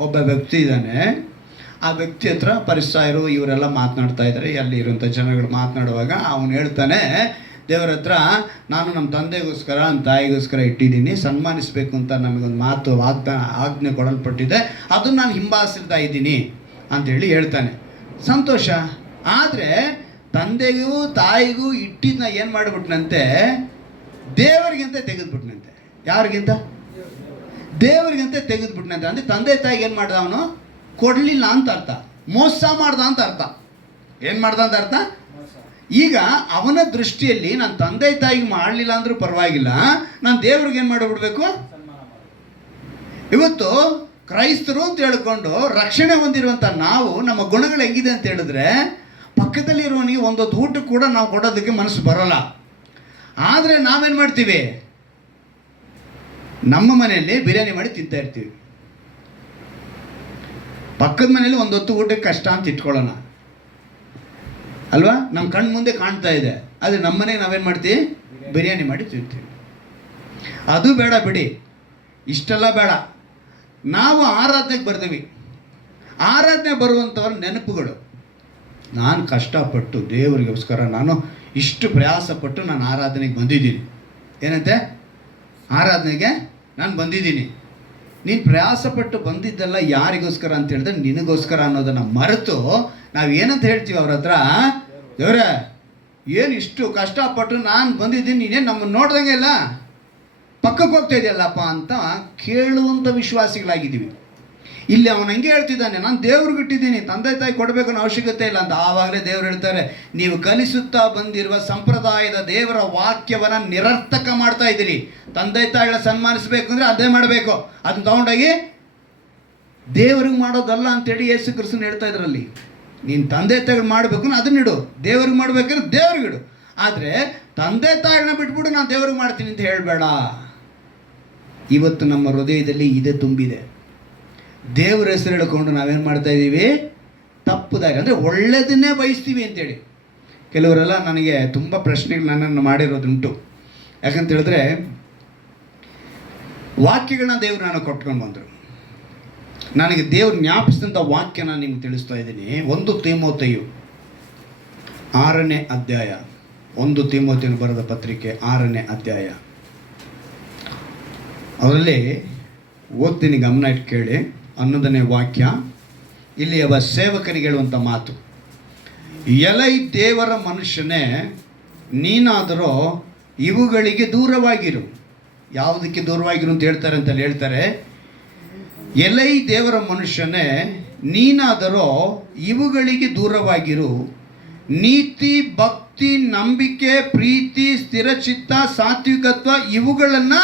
ಒಬ್ಬ ವ್ಯಕ್ತಿ ಇದ್ದಾನೆ, ಆ ವ್ಯಕ್ತಿ ಹತ್ರ ಪರಿಸಾಯರು ಇವರೆಲ್ಲ ಮಾತನಾಡ್ತಾ ಇದ್ದಾರೆ, ಅಲ್ಲಿ ಇರುವಂಥ ಜನಗಳು ಮಾತನಾಡುವಾಗ ಅವನು ಹೇಳ್ತಾನೆ, ದೇವರ ಹತ್ರ ನಾನು ನಮ್ಮ ತಂದೆಗೋಸ್ಕರ ನಮ್ಮ ತಾಯಿಗೋಸ್ಕರ ಇಟ್ಟಿದ್ದೀನಿ, ಸನ್ಮಾನಿಸಬೇಕು ಅಂತ ನಮಗೊಂದು ಮಾತು ಆಜ್ಞೆ ಕೊಡಲ್ಪಟ್ಟಿದೆ, ಅದನ್ನು ನಾನು ಹಿಂಬಾಲಿಸ್ತಾ ಇದ್ದೀನಿ ಅಂಥೇಳಿ ಹೇಳ್ತಾನೆ. ಸಂತೋಷ. ಆದರೆ ತಂದೆಗೂ ತಾಯಿಗೂ ಇಟ್ಟಿದ್ದನ್ನ ಏನು ಮಾಡಿಬಿಟ್ನಂತೆ? ದೇವರಿಗಿಂತ ತೆಗೆದುಬಿಟ್ನಂತೆ. ಯಾರಿಗಿಂತ? ದೇವರಿಗಂತೆ ತೆಗೆದುಬಿಟ್ನಂತೆ. ಅಂದರೆ ತಂದೆ ತಾಯಿಗೆ ಏನು ಮಾಡ್ದ ಅವನು? ಕೊಡಲಿಲ್ಲ ಅಂತ ಅರ್ಥ, ಮೋಸ ಮಾಡ್ದ ಅಂತ ಅರ್ಥ. ಏನು ಮಾಡ್ದ ಅಂತ ಅರ್ಥ? ಈಗ ಅವನ ದೃಷ್ಟಿಯಲ್ಲಿ ನಾನು ತಂದೆ ತಾಯಿಗೆ ಮಾಡಲಿಲ್ಲ ಅಂದರೂ ಪರವಾಗಿಲ್ಲ, ನಾನು ದೇವ್ರಿಗೆ ಏನು ಮಾಡಿಬಿಡ್ಬೇಕು? ಇವತ್ತು ಕ್ರೈಸ್ತರು ಅಂತ ಹೇಳ್ಕೊಂಡು ರಕ್ಷಣೆ ಹೊಂದಿರುವಂಥ ನಾವು, ನಮ್ಮ ಗುಣಗಳು ಹೆಂಗಿದೆ ಅಂತ ಹೇಳಿದ್ರೆ, ಪಕ್ಕದಲ್ಲಿರುವವನಿಗೆ ಒಂದೊತ್ತು ಊಟಕ್ಕೆ ಕೂಡ ನಾವು ಕೊಡೋದಕ್ಕೆ ಮನಸ್ಸು ಬರೋಲ್ಲ. ಆದರೆ ನಾವೇನು ಮಾಡ್ತೀವಿ? ನಮ್ಮ ಮನೆಯಲ್ಲಿ ಬಿರಿಯಾನಿ ಮಾಡಿ ತಿಂತಾ ಇರ್ತೀವಿ, ಪಕ್ಕದ ಮನೆಯಲ್ಲಿ ಒಂದೊತ್ತು ಊಟಕ್ಕೆ ಕಷ್ಟ ಅಂತ ಇಟ್ಕೊಳ್ಳೋಣ ಅಲ್ವಾ? ನಮ್ಮ ಕಣ್ಣು ಮುಂದೆ ಕಾಣ್ತಾ ಇದೆ, ಆದರೆ ನಮ್ಮ ಮನೆಗೆ ನಾವೇನು ಮಾಡ್ತೀವಿ? ಬಿರಿಯಾನಿ ಮಾಡಿ ತಿಂತೀವಿ. ಅದು ಬೇಡ ಬಿಡಿ, ಇಷ್ಟೆಲ್ಲ ಬೇಡ. ನಾವು ಆರಾಧನೆಗೆ ಬರ್ತೀವಿ, ಆರಾಧನೆ ಬರುವಂಥವ್ರ ನೆನಪುಗಳು, ನಾನು ಕಷ್ಟಪಟ್ಟು ದೇವರಿಗೋಸ್ಕರ ನಾನು ಇಷ್ಟು ಪ್ರಯಾಸಪಟ್ಟು ನಾನು ಆರಾಧನೆಗೆ ಬಂದಿದ್ದೀನಿ. ಏನಂತೆ? ಆರಾಧನೆಗೆ ನಾನು ಬಂದಿದ್ದೀನಿ. ನೀನು ಪ್ರಯಾಸಪಟ್ಟು ಬಂದಿದ್ದೆಲ್ಲ ಯಾರಿಗೋಸ್ಕರ ಅಂತ ಹೇಳಿದ್ರೆ ನಿನಗೋಸ್ಕರ ಅನ್ನೋದನ್ನು ಮರೆತು ನಾವು ಏನಂತ ಹೇಳ್ತೀವಿ ಅವ್ರ ಹತ್ರ? ದೇವ್ರೆ, ಏನು ಇಷ್ಟು ಕಷ್ಟಪಟ್ಟು ನಾನು ಬಂದಿದ್ದೀನಿ, ನೀನೇನು ನಮ್ಮನ್ನು ನೋಡ್ದಂಗೆ ಇಲ್ಲ, ಪಕ್ಕಕ್ಕೆ ಹೋಗ್ತಾ ಇದೆಯಲ್ಲಪ್ಪ ಅಂತ ಕೇಳುವಂಥ ವಿಶ್ವಾಸಿಗಳಾಗಿದ್ದೀವಿ. ಇಲ್ಲಿ ಅವನು ಹಂಗೆ ಹೇಳ್ತಿದ್ದಾನೆ, ನಾನು ದೇವ್ರಿಗೆ ಇಟ್ಟಿದ್ದೀನಿ, ತಂದೆ ತಾಯಿ ಕೊಡಬೇಕು ಅನ್ನೋ ಅವಶ್ಯಕತೆ ಇಲ್ಲ ಅಂತ. ಆವಾಗಲೇ ದೇವರು ಹೇಳ್ತಾರೆ, ನೀವು ಕಲಿಸುತ್ತಾ ಬಂದಿರುವ ಸಂಪ್ರದಾಯದ ದೇವರ ವಾಕ್ಯವನ್ನು ನಿರರ್ಥಕ ಮಾಡ್ತಾ ಇದ್ದೀರಿ. ತಂದೆ ತಾಯಿಗಳ ಸನ್ಮಾನಿಸಬೇಕು ಅಂದರೆ ಅದೇ ಮಾಡಬೇಕು, ಅದನ್ನ ತಗೊಂಡೋಗಿ ದೇವ್ರಿಗೆ ಮಾಡೋದಲ್ಲ ಅಂತೇಳಿ ಯೇಸು ಕ್ರಿಸ್ತನ ಹೇಳ್ತಾ ಇದ್ರಲ್ಲಿ. ನೀನು ತಂದೆ ತಾಯಿಗಳು ಮಾಡಬೇಕು ಅದನ್ನಿಡು, ದೇವ್ರಿಗೆ ಮಾಡಬೇಕಂದ್ರೆ ದೇವ್ರಿಗಿಡು. ಆದರೆ ತಂದೆ ತಾಯಿಗಳನ್ನ ಬಿಟ್ಬಿಟ್ಟು ನಾನು ದೇವ್ರಿಗೆ ಮಾಡ್ತೀನಿ ಅಂತ ಹೇಳಬೇಡ. ಇವತ್ತು ನಮ್ಮ ಹೃದಯದಲ್ಲಿ ಇದೇ ತುಂಬಿದೆ. ದೇವ್ರ ಹೆಸರು ಹೇಳ್ಕೊಂಡು ನಾವೇನು ಮಾಡ್ತಾ ಇದ್ದೀವಿ? ತಪ್ಪು ದಾರಿ, ಅಂದರೆ ಒಳ್ಳೆಯದನ್ನೇ ಬಯಸ್ತೀವಿ ಅಂತೇಳಿ. ಕೆಲವರೆಲ್ಲ ನನಗೆ ತುಂಬ ಪ್ರಶ್ನೆಗಳು ನನ್ನನ್ನು ಮಾಡಿರೋದುಂಟು. ಯಾಕಂತ ಹೇಳಿದ್ರೆ, ವಾಕ್ಯಗಳನ್ನ ದೇವ್ರು ನಾನು ಕೊಟ್ಕೊಂಡು ಬಂದರು. ನನಗೆ ದೇವ್ರು ಜ್ಞಾಪಿಸಿದಂಥ ವಾಕ್ಯ ನಾನು ನಿಮ್ಗೆ ತಿಳಿಸ್ತಾ ಇದ್ದೀನಿ. 1 ತಿಮೋಥೆಯು 6ನೇ ಅಧ್ಯಾಯ, 1 ತಿಮೋಥೆಯು ಬರೆದ ಪತ್ರಿಕೆ 6ನೇ ಅಧ್ಯಾಯ, ಅದರಲ್ಲಿ ಓದ್ತೀನಿ, ಗಮನ ಇಟ್ಟು ಕೇಳಿ. 11ನೇ ವಾಕ್ಯ. ಇಲ್ಲಿ ಒಬ್ಬ ಸೇವಕನಿಗೆ ಹೇಳುವಂಥ ಮಾತು, ಎಲೈ ದೇವರ ಮನುಷ್ಯನೇ, ನೀನಾದರೂ ಇವುಗಳಿಗೆ ದೂರವಾಗಿರು. ಯಾವುದಕ್ಕೆ ದೂರವಾಗಿರು ಅಂತ ಹೇಳ್ತಾರೆ ಅಂತಲ್ಲಿ ಹೇಳ್ತಾರೆ, ಎಲೈ ದೇವರ ಮನುಷ್ಯನೇ, ನೀನಾದರೂ ಇವುಗಳಿಗೆ ದೂರವಾಗಿರು. ನೀತಿ, ಭಕ್ತಿ, ನಂಬಿಕೆ, ಪ್ರೀತಿ, ಸ್ಥಿರಚಿತ್ತ, ಸಾತ್ವಿಕತ್ವ ಇವುಗಳನ್ನು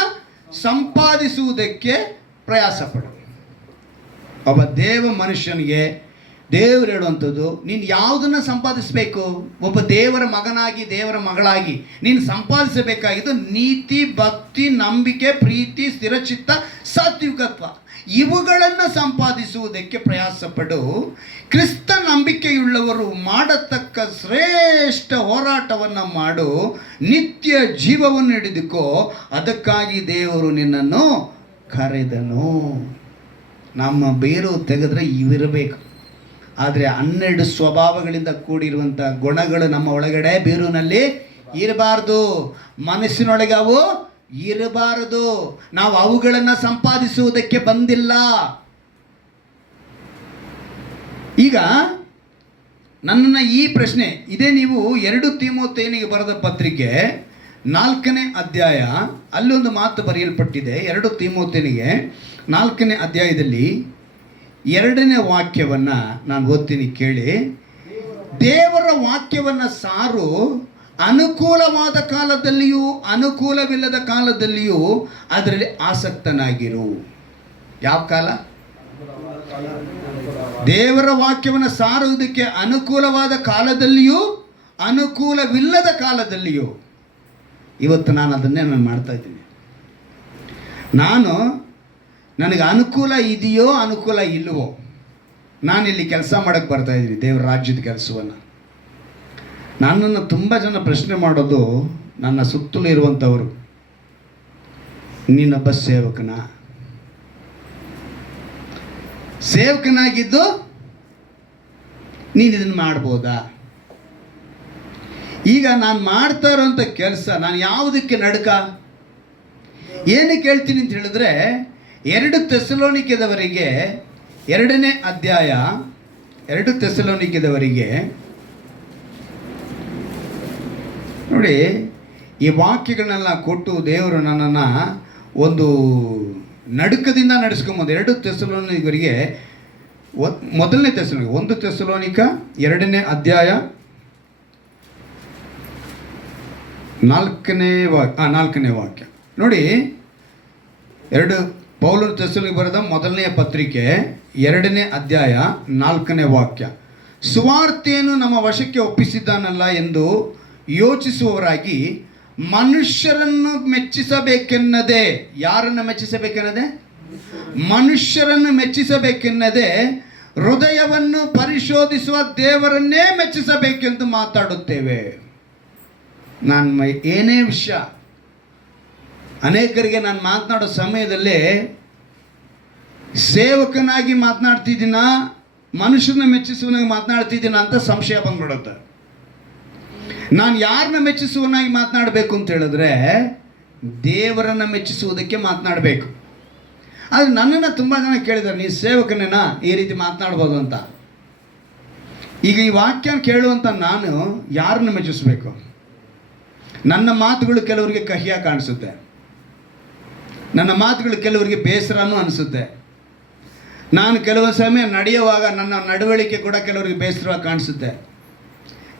ಸಂಪಾದಿಸುವುದಕ್ಕೆ ಪ್ರಯಾಸಪಡು. ಒಬ್ಬ ದೇವ ಮನುಷ್ಯನಿಗೆ ದೇವರು ಹೇಳುವಂಥದ್ದು, ನೀನು ಯಾವುದನ್ನು ಸಂಪಾದಿಸಬೇಕು? ಒಬ್ಬ ದೇವರ ಮಗನಾಗಿ ದೇವರ ಮಗಳಾಗಿ ನೀನು ಸಂಪಾದಿಸಬೇಕಾಗಿದ್ದು ನೀತಿ, ಭಕ್ತಿ, ನಂಬಿಕೆ, ಪ್ರೀತಿ, ಸ್ಥಿರಚಿತ್ತ, ಸಾತ್ವಿಕತ್ವ ಇವುಗಳನ್ನು ಸಂಪಾದಿಸುವುದಕ್ಕೆ ಪ್ರಯಾಸಪಡು. ಕ್ರಿಸ್ತ ನಂಬಿಕೆಯುಳ್ಳವರು ಮಾಡತಕ್ಕ ಶ್ರೇಷ್ಠ ಹೋರಾಟವನ್ನು ಮಾಡು. ನಿತ್ಯ ಜೀವವನ್ನು ಹಿಡಿದುಕೋ, ಅದಕ್ಕಾಗಿ ದೇವರು ನಿನ್ನನ್ನು ಕರೆದನು. ನಮ್ಮ ಬೇರು ತೆಗೆದ್ರೆ ಇವಿರಬೇಕು. ಆದರೆ 12 ಸ್ವಭಾವಗಳಿಂದ ಕೂಡಿರುವಂಥ ಗುಣಗಳು ನಮ್ಮ ಒಳಗಡೆ ಬೇರುನಲ್ಲಿ ಇರಬಾರ್ದು. ಮನಸ್ಸಿನೊಳಗೆ ಅವು ಇರಬಾರದು. ನಾವು ಅವುಗಳನ್ನು ಸಂಪಾದಿಸುವುದಕ್ಕೆ ಬಂದಿಲ್ಲ. ಈಗ ನನ್ನನ್ನು ಈ ಪ್ರಶ್ನೆ ಇದೇ, ನೀವು 2 ತಿಮೋಥೆಯನಿಗೆ ಬರೆದ ಪತ್ರಿಕೆ 4ನೇ ಅಧ್ಯಾಯ, ಅಲ್ಲೊಂದು ಮಾತು ಬರೆಯಲ್ಪಟ್ಟಿದೆ. 2 ತಿಮೋಥೆಯನಿಗೆ 4ನೇ ಅಧ್ಯಾಯದಲ್ಲಿ 2ನೇ ವಾಕ್ಯವನ್ನು ನಾನು ಓದ್ತೀನಿ, ಕೇಳಿ. ದೇವರ ವಾಕ್ಯವನ್ನು ಸಾರು, ಅನುಕೂಲವಾದ ಕಾಲದಲ್ಲಿಯೂ ಅನುಕೂಲವಿಲ್ಲದ ಕಾಲದಲ್ಲಿಯೂ ಅದರಲ್ಲಿ ಆಸಕ್ತನಾಗಿರು. ಯಾವ ಕಾಲ? ದೇವರ ವಾಕ್ಯವನ್ನು ಸಾರುವುದಕ್ಕೆ ಅನುಕೂಲವಾದ ಕಾಲದಲ್ಲಿಯೂ ಅನುಕೂಲವಿಲ್ಲದ ಕಾಲದಲ್ಲಿಯೂ. ಇವತ್ತು ನಾನು ಅದನ್ನೇ ಮಾಡ್ತಾ ಇದ್ದೀನಿ. ನನಗೆ ಅನುಕೂಲ ಇದೆಯೋ ಅನುಕೂಲ ಇಲ್ಲವೋ, ನಾನಿಲ್ಲಿ ಕೆಲಸ ಮಾಡೋಕ್ಕೆ ಬರ್ತಾ ಇದ್ದೀನಿ, ದೇವರ ರಾಜ್ಯದ ಕೆಲಸವನ್ನು. ನನ್ನನ್ನು ತುಂಬ ಜನ ಪ್ರಶ್ನೆ ಮಾಡೋದು, ನನ್ನ ಸುತ್ತಲೂ ಇರುವಂಥವರು, ನೀನೊಬ್ಬ ಸೇವಕನಾಗಿದ್ದು ನೀನು ಇದನ್ನು ಮಾಡ್ಬೋದಾ? ಈಗ ನಾನು ಮಾಡ್ತಾ ಇರೋಂಥ ಕೆಲಸ ನಾನು ಯಾವುದಕ್ಕೆ ನಡುಕ? ಏನಕ್ಕೆ ಹೇಳ್ತೀನಿ ಅಂತ ಹೇಳಿದ್ರೆ, 2 ಥೆಸಲೋನಿಕದವರಿಗೆ 2ನೇ ಅಧ್ಯಾಯ, 2 ಥೆಸಲೋನಿಕದವರಿಗೆ ನೋಡಿ, ಈ ವಾಕ್ಯಗಳನ್ನೆಲ್ಲ ಕೊಟ್ಟು ದೇವರು ನನ್ನನ್ನು ಒಂದು ನಡುಕದಿಂದ ನಡೆಸ್ಕೊಂಬಂದು. 2 ಥೆಸಲೋನಿಕರಿಗೆ 1ನೇ ಥೆಸಲೋನಿಕ 1 ಥೆಸಲೋನಿಕ 2ನೇ ಅಧ್ಯಾಯ 4ನೇ ವಾಕ್ಯ ನೋಡಿ. ಪೌಲನು ಥೆಸಲೋನಿಕರಿಗೆ ಬರೆದ 1ನೇ ಪತ್ರಿಕೆ 2ನೇ ಅಧ್ಯಾಯ 4ನೇ ವಾಕ್ಯ. ಸುವಾರ್ತೆಯನ್ನು ನಮ್ಮ ವಶಕ್ಕೆ ಒಪ್ಪಿಸಿದ್ದಾನಲ್ಲ ಎಂದು ಯೋಚಿಸುವವರಾಗಿ ಮನುಷ್ಯರನ್ನು ಮೆಚ್ಚಿಸಬೇಕೆನ್ನದೆ. ಯಾರನ್ನು ಮೆಚ್ಚಿಸಬೇಕೆನ್ನದೆ? ಮನುಷ್ಯರನ್ನು ಮೆಚ್ಚಿಸಬೇಕೆನ್ನದೆ ಹೃದಯವನ್ನು ಪರಿಶೋಧಿಸುವ ದೇವರನ್ನೇ ಮೆಚ್ಚಿಸಬೇಕೆಂದು ಮಾತಾಡುತ್ತೇವೆ. ನಾನು ಏನೇ ವಿಷಯ ಅನೇಕರಿಗೆ ನಾನು ಮಾತನಾಡೋ ಸಮಯದಲ್ಲಿ ಸೇವಕನಾಗಿ ಮಾತನಾಡ್ತಿದ್ದೀನ, ಮನುಷ್ಯನ ಮೆಚ್ಚಿಸುವನಾಗಿ ಮಾತನಾಡ್ತಿದ್ದೀನ ಅಂತ ಸಂಶಯ ಬಂದ್ಬಿಡುತ್ತೆ. ನಾನು ಯಾರನ್ನ ಮೆಚ್ಚಿಸುವನಾಗಿ ಮಾತನಾಡಬೇಕು ಅಂತ ಹೇಳಿದ್ರೆ ದೇವರನ್ನು ಮೆಚ್ಚಿಸುವುದಕ್ಕೆ ಮಾತನಾಡಬೇಕು. ಆದರೆ ನನ್ನನ್ನು ತುಂಬ ಜನ ಕೇಳಿದ್ದಾರೆ, ನೀ ಸೇವಕನೇನಾ ಈ ರೀತಿ ಮಾತನಾಡ್ಬೋದು ಅಂತ. ಈಗ ಈ ವಾಕ್ಯ ಕೇಳುವಂಥ ನಾನು ಯಾರನ್ನು ಮೆಚ್ಚಿಸಬೇಕು? ನನ್ನ ಮಾತುಗಳು ಕೆಲವರಿಗೆ ಕಹಿಯಾಗಿ ಕಾಣಿಸುತ್ತೆ, ನನ್ನ ಮಾತುಗಳು ಕೆಲವರಿಗೆ ಬೇಸರನೂ ಅನಿಸುತ್ತೆ. ನಾನು ಕೆಲವು ಸಮಯ ನಡೆಯುವಾಗ ನನ್ನ ನಡವಳಿಕೆ ಕೂಡ ಕೆಲವರಿಗೆ ಬೇಸರವಾಗಿ ಕಾಣಿಸುತ್ತೆ.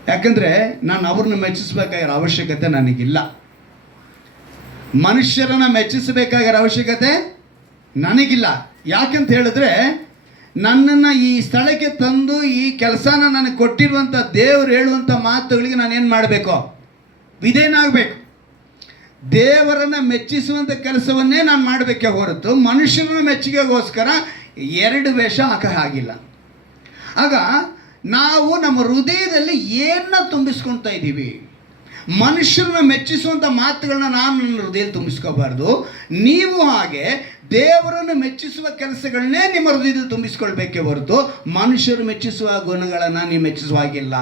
ಯಾಕಂದರೆ ನಾನು ಅವ್ರನ್ನ ಮೆಚ್ಚಿಸಬೇಕಾಗಿರೋ ಅವಶ್ಯಕತೆ ನನಗಿಲ್ಲ. ಮನುಷ್ಯರನ್ನು ಮೆಚ್ಚಿಸಬೇಕಾಗಿರೋ ಅವಶ್ಯಕತೆ ನನಗಿಲ್ಲ. ಯಾಕಂತ ಹೇಳಿದ್ರೆ ನನ್ನನ್ನು ಈ ಸ್ಥಳಕ್ಕೆ ತಂದು ಈ ಕೆಲಸನ ನನಗೆ ಕೊಟ್ಟಿರುವಂಥ ದೇವರು ಹೇಳುವಂಥ ಮಾತುಗಳಿಗೆ ನಾನೇನು ಮಾಡಬೇಕು? ವಿಧೇಯನಾಗಬೇಕು. ದೇವರನ್ನು ಮೆಚ್ಚಿಸುವಂಥ ಕೆಲಸವನ್ನೇ ನಾನು ಮಾಡಬೇಕೇ ಹೊರತು ಮನುಷ್ಯರನ್ನು ಮೆಚ್ಚುಗೆಗೋಸ್ಕರ 2 ವೇಷ ಹಾಕೋ ಹಾಗಿಲ್ಲ. ಆಗ ನಾವು ನಮ್ಮ ಹೃದಯದಲ್ಲಿ ಏನನ್ನ ತುಂಬಿಸ್ಕೊಳ್ತಾ ಇದ್ದೀವಿ? ಮನುಷ್ಯರನ್ನ ಮೆಚ್ಚಿಸುವಂಥ ಮಾತುಗಳನ್ನ ನಾನು ನನ್ನ ಹೃದಯದಲ್ಲಿ ತುಂಬಿಸ್ಕೋಬಾರ್ದು. ನೀವು ಹಾಗೆ ದೇವರನ್ನು ಮೆಚ್ಚಿಸುವ ಕೆಲಸಗಳನ್ನೇ ನಿಮ್ಮ ಹೃದಯದಲ್ಲಿ ತುಂಬಿಸ್ಕೊಳ್ಬೇಕೇ ಹೊರತು ಮನುಷ್ಯರು ಮೆಚ್ಚಿಸುವ ಗುಣಗಳನ್ನು ನೀವು ಮೆಚ್ಚಿಸುವ ಹಾಗಿಲ್ಲ.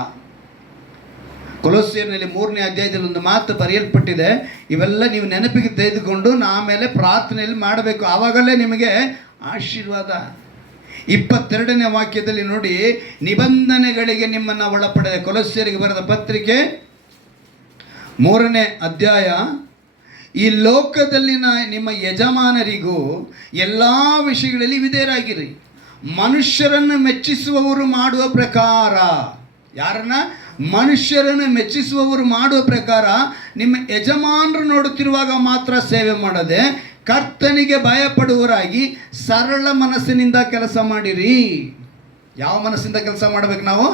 ಕೊಲೊಸ್ಸೆಯರಲ್ಲಿ 3ನೇ ಅಧ್ಯಾಯದಲ್ಲಿ ಒಂದು ಮಾತು ಬರೆಯಲ್ಪಟ್ಟಿದೆ. ಇವೆಲ್ಲ ನೀವು ನೆನಪಿಗೆ ತೆಗೆದುಕೊಂಡು ಆಮೇಲೆ ಪ್ರಾರ್ಥನೆಯಲ್ಲಿ ಮಾಡಬೇಕು, ಆವಾಗಲೇ ನಿಮಗೆ ಆಶೀರ್ವಾದ. 22ನೇ ವಾಕ್ಯದಲ್ಲಿ ನೋಡಿ, ನಿಬಂಧನೆಗಳಿಗೆ ನಿಮ್ಮನ್ನು ಒಳಪಡೆದ. ಕೊಲೊಸ್ಸೆಯರಿಗೆ ಬರೆದ ಪತ್ರಿಕೆ 3ನೇ ಅಧ್ಯಾಯ. ಈ ಲೋಕದಲ್ಲಿನ ನಿಮ್ಮ ಯಜಮಾನರಿಗೂ ಎಲ್ಲ ವಿಷಯಗಳಲ್ಲಿ ವಿಧೇಯರಾಗಿರಿ, ಮನುಷ್ಯರನ್ನು ಮೆಚ್ಚಿಸುವವರು ಮಾಡುವ ಪ್ರಕಾರ. ಯಾರನ್ನ? ಮನುಷ್ಯರನ್ನು ಮೆಚ್ಚಿಸುವವರು ಮಾಡುವ ಪ್ರಕಾರ ನಿಮ್ಮ ಯಜಮಾನರು ನೋಡುತ್ತಿರುವಾಗ ಮಾತ್ರ ಸೇವೆ ಮಾಡದೆ ಕರ್ತನಿಗೆ ಭಯಪಡುವವರಾಗಿ ಸರಳ ಮನಸ್ಸಿನಿಂದ ಕೆಲಸ ಮಾಡಿರಿ. ಯಾವ ಮನಸ್ಸಿಂದ ಕೆಲಸ ಮಾಡಬೇಕು ನಾವು?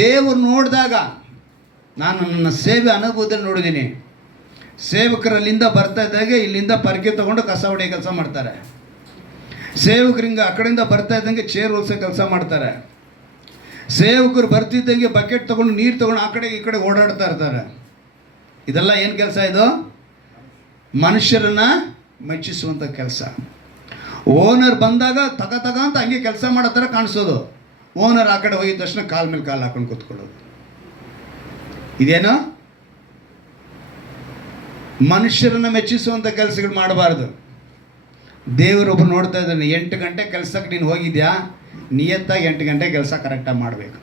ದೇವರು ನೋಡಿದಾಗ. ನಾನು ನನ್ನ ಸೇವೆ ಅನುಭವದಲ್ಲಿ ನೋಡಿದ್ದೀನಿ. ಸೇವಕರಲ್ಲಿಂದ ಬರ್ತಾ ಇದ್ದಾಗೆ ಇಲ್ಲಿಂದ ಪರ್ಕೆ ತೊಗೊಂಡು ಕಸ ಹೊಡೆಯೋ ಕೆಲಸ ಮಾಡ್ತಾರೆ. ಸೇವಕರಿಂದ ಆ ಕಡೆಯಿಂದ ಬರ್ತಾ ಇದ್ದಂಗೆ ಚೇರ್ ಹೊಲ್ಸೋ ಕೆಲಸ ಮಾಡ್ತಾರೆ. ಸೇವಕರು ಬರ್ತಿದ್ದಂಗೆ ಬಕೆಟ್ ತೊಗೊಂಡು ನೀರು ತೊಗೊಂಡು ಆ ಕಡೆ ಈ ಕಡೆ ಓಡಾಡ್ತಾ ಇರ್ತಾರೆ. ಇದೆಲ್ಲ ಏನು ಕೆಲಸ? ಇದು ಮನುಷ್ಯರನ್ನು ಮೆಚ್ಚಿಸುವಂಥ ಕೆಲಸ. ಓನರ್ ಬಂದಾಗ ತಗ ಅಂತ ಹಂಗೆ ಕೆಲಸ ಮಾಡೋ ಥರ ಕಾಣಿಸೋದು. ಓನರ್ ಆ ಕಡೆ ಹೋಗಿದ ತಕ್ಷಣ ಕಾಲ ಮೇಲೆ ಕಾಲು ಹಾಕೊಂಡು ಕೂತ್ಕೊಳ್ಳೋದು. ಇದೇನು? ಮನುಷ್ಯರನ್ನು ಮೆಚ್ಚಿಸುವಂಥ ಕೆಲಸಗಳು ಮಾಡಬಾರ್ದು. ದೇವರೊಬ್ಬರು ನೋಡ್ತಾ ಇದ್ದಾನೆ. 8 ಗಂಟೆ ಕೆಲಸಕ್ಕೆ ನೀನು ಹೋಗಿದ್ಯಾ, ನಿಯತ್ತಾಗಿ 8 ಗಂಟೆ ಕೆಲಸ ಕರೆಕ್ಟಾಗಿ ಮಾಡಬೇಕು.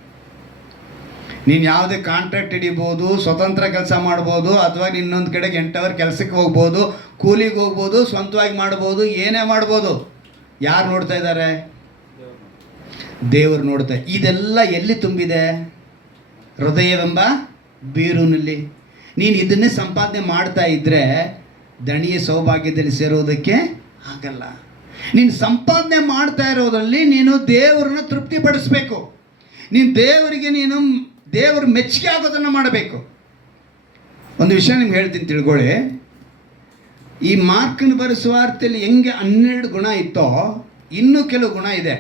ನೀನು ಯಾವುದೇ ಕಾಂಟ್ರಾಕ್ಟ್ ಹಿಡಿಬೋದು, ಸ್ವತಂತ್ರ ಕೆಲಸ ಮಾಡ್ಬೋದು, ಅಥವಾ ಇನ್ನೊಂದು ಕಡೆಗೆ 8 ಅವರ್ ಕೆಲಸಕ್ಕೆ ಹೋಗ್ಬೋದು, ಕೂಲಿಗೆ ಹೋಗ್ಬೋದು, ಸ್ವಂತವಾಗಿ ಮಾಡ್ಬೋದು, ಏನೇ ಮಾಡ್ಬೋದು. ಯಾರು ನೋಡ್ತಾ ಇದ್ದಾರೆ? ದೇವರು ನೋಡ್ತಾ. ಇದೆಲ್ಲ ಎಲ್ಲಿ ತುಂಬಿದೆ? ಹೃದಯವೆಂಬ ಬೀರುನಲ್ಲಿ. ನೀನು ಇದನ್ನೇ ಸಂಪಾದನೆ ಮಾಡ್ತಾ ಇದ್ದರೆ ದಣಿಯ ಸೌಭಾಗ್ಯದಲ್ಲಿ ಸೇರೋದಕ್ಕೆ ಆಗಲ್ಲ. ನೀನು ಸಂಪಾದನೆ ಮಾಡ್ತಾ ಇರೋದ್ರಲ್ಲಿ ನೀನು ದೇವರನ್ನ ತೃಪ್ತಿಪಡಿಸ್ಬೇಕು. ನೀನು ದೇವರು ಮೆಚ್ಚುಗೆ ಆಗೋದನ್ನು ಮಾಡಬೇಕು. ಒಂದು ವಿಷಯ ನಿಮ್ಗೆ ಹೇಳ್ತೀನಿ, ತಿಳ್ಕೊಳ್ಳಿ. ಈ ಮಾರ್ಕನ ಬರೆಸುವಾರ್ತೆಯಲ್ಲಿ ಹೆಂಗೆ 12 ಗುಣ ಇತ್ತೋ ಇನ್ನೂ ಕೆಲವು ಗುಣ ಇದೆ.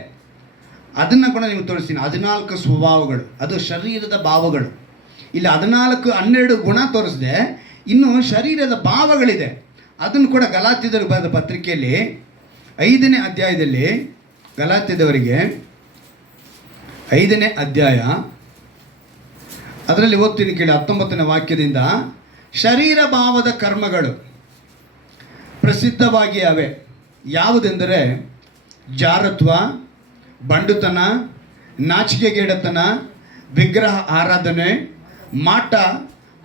ಅದನ್ನು ಕೂಡ ನಿಮ್ಗೆ ತೋರಿಸ್ತೀನಿ. 14 ಸ್ವಭಾವಗಳು, ಅದು ಶರೀರದ ಭಾವಗಳು. ಇಲ್ಲಿ 12 ಗುಣ ತೋರಿಸಿದೆ, ಇನ್ನು ಶರೀರದ ಭಾವಗಳಿದೆ. ಅದನ್ನು ಕೂಡ ಗಲಾತ್ಯದವರಿಗೆ ಬರೆದ ಪತ್ರಿಕೆಯಲ್ಲಿ 5ನೇ ಅಧ್ಯಾಯದಲ್ಲಿ, ಗಲಾತ್ಯದವರಿಗೆ 5ನೇ ಅಧ್ಯಾಯ, ಅದರಲ್ಲಿ ಓದ್ತೀನಿ ಕೇಳಿ 19ನೇ ವಾಕ್ಯದಿಂದ. ಶರೀರ ಭಾವದ ಕರ್ಮಗಳು ಪ್ರಸಿದ್ಧವಾಗಿ ಅವೆ. ಯಾವುದೆಂದರೆ ಜಾರತ್ವ, ಬಂಡುತನ, ನಾಚಿಕೆಗೇಡತನ, ವಿಗ್ರಹ ಆರಾಧನೆ, ಮಾಟ,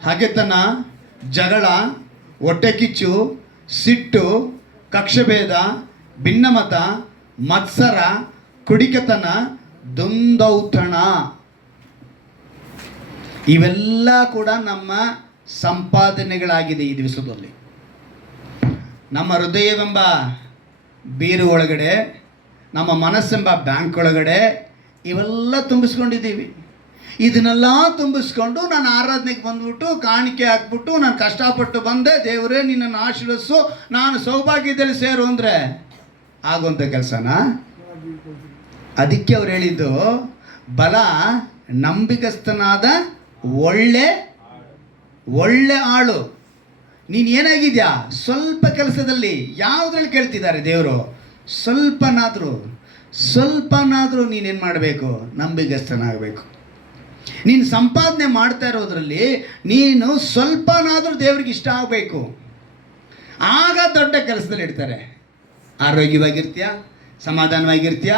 ಹಗೆತನ, ಜಗಳ, ಹೊಟ್ಟೆಕಿಚ್ಚು, ಸಿಟ್ಟು, ಕಕ್ಷಭೇದ, ಭಿನ್ನಮತ, ಮತ್ಸರ, ಕುಡಿಕತನ, ದುಂದೌತಣ. ಇವೆಲ್ಲ ಕೂಡ ನಮ್ಮ ಸಂಪಾದನೆಗಳಾಗಿದೆ ಈ ದಿವಸದಲ್ಲಿ. ನಮ್ಮ ಹೃದಯವೆಂಬ ಬೀರು ಒಳಗಡೆ, ನಮ್ಮ ಮನಸ್ಸೆಂಬ ಬ್ಯಾಂಕ್ ಒಳಗಡೆ ಇವೆಲ್ಲ ತುಂಬಿಸ್ಕೊಂಡಿದ್ದೀವಿ. ಇದನ್ನೆಲ್ಲ ತುಂಬಿಸ್ಕೊಂಡು ನಾನು ಆರಾಧನೆಗೆ ಬಂದ್ಬಿಟ್ಟು ಕಾಣಿಕೆ ಹಾಕ್ಬಿಟ್ಟು ನಾನು ಕಷ್ಟಪಟ್ಟು ಬಂದೆ, ದೇವರೇ ನಿನ್ನನ್ನು ಆಶೀರ್ವದಿಸು, ನಾನು ಸೌಭಾಗ್ಯದಲ್ಲಿ ಸೇರು ಅಂದರೆ ಆಗುವಂಥ ಕೆಲಸನಾ? ಅದಕ್ಕೆ ಅವ್ರು ಹೇಳಿದ್ದು, ಬಲ ನಂಬಿಕಸ್ಥನಾದ ಒಳ್ಳೆ ಆಳು. ನೀನು ಏನಾಗಿದ್ಯಾ? ಸ್ವಲ್ಪ ಕೆಲಸದಲ್ಲಿ ಯಾವುದ್ರಲ್ಲಿ ಕೇಳ್ತಿದ್ದಾರೆ ದೇವರು? ಸ್ವಲ್ಪನಾದರೂ ನೀನೇನು ಮಾಡಬೇಕು? ನಂಬಿಕಸ್ಥನಾಗಬೇಕು. ನೀನು ಸಂಪಾದನೆ ಮಾಡ್ತಾ ಇರೋದ್ರಲ್ಲಿ ನೀನು ಸ್ವಲ್ಪನಾದರೂ ದೇವ್ರಿಗೆ ಇಷ್ಟ ಆಗಬೇಕು. ಆಗ ದೊಡ್ಡ ಕೆಲಸದಲ್ಲಿ ಇಡ್ತಾರೆ. ಆರೋಗ್ಯವಾಗಿರ್ತೀಯ, ಸಮಾಧಾನವಾಗಿರ್ತೀಯ,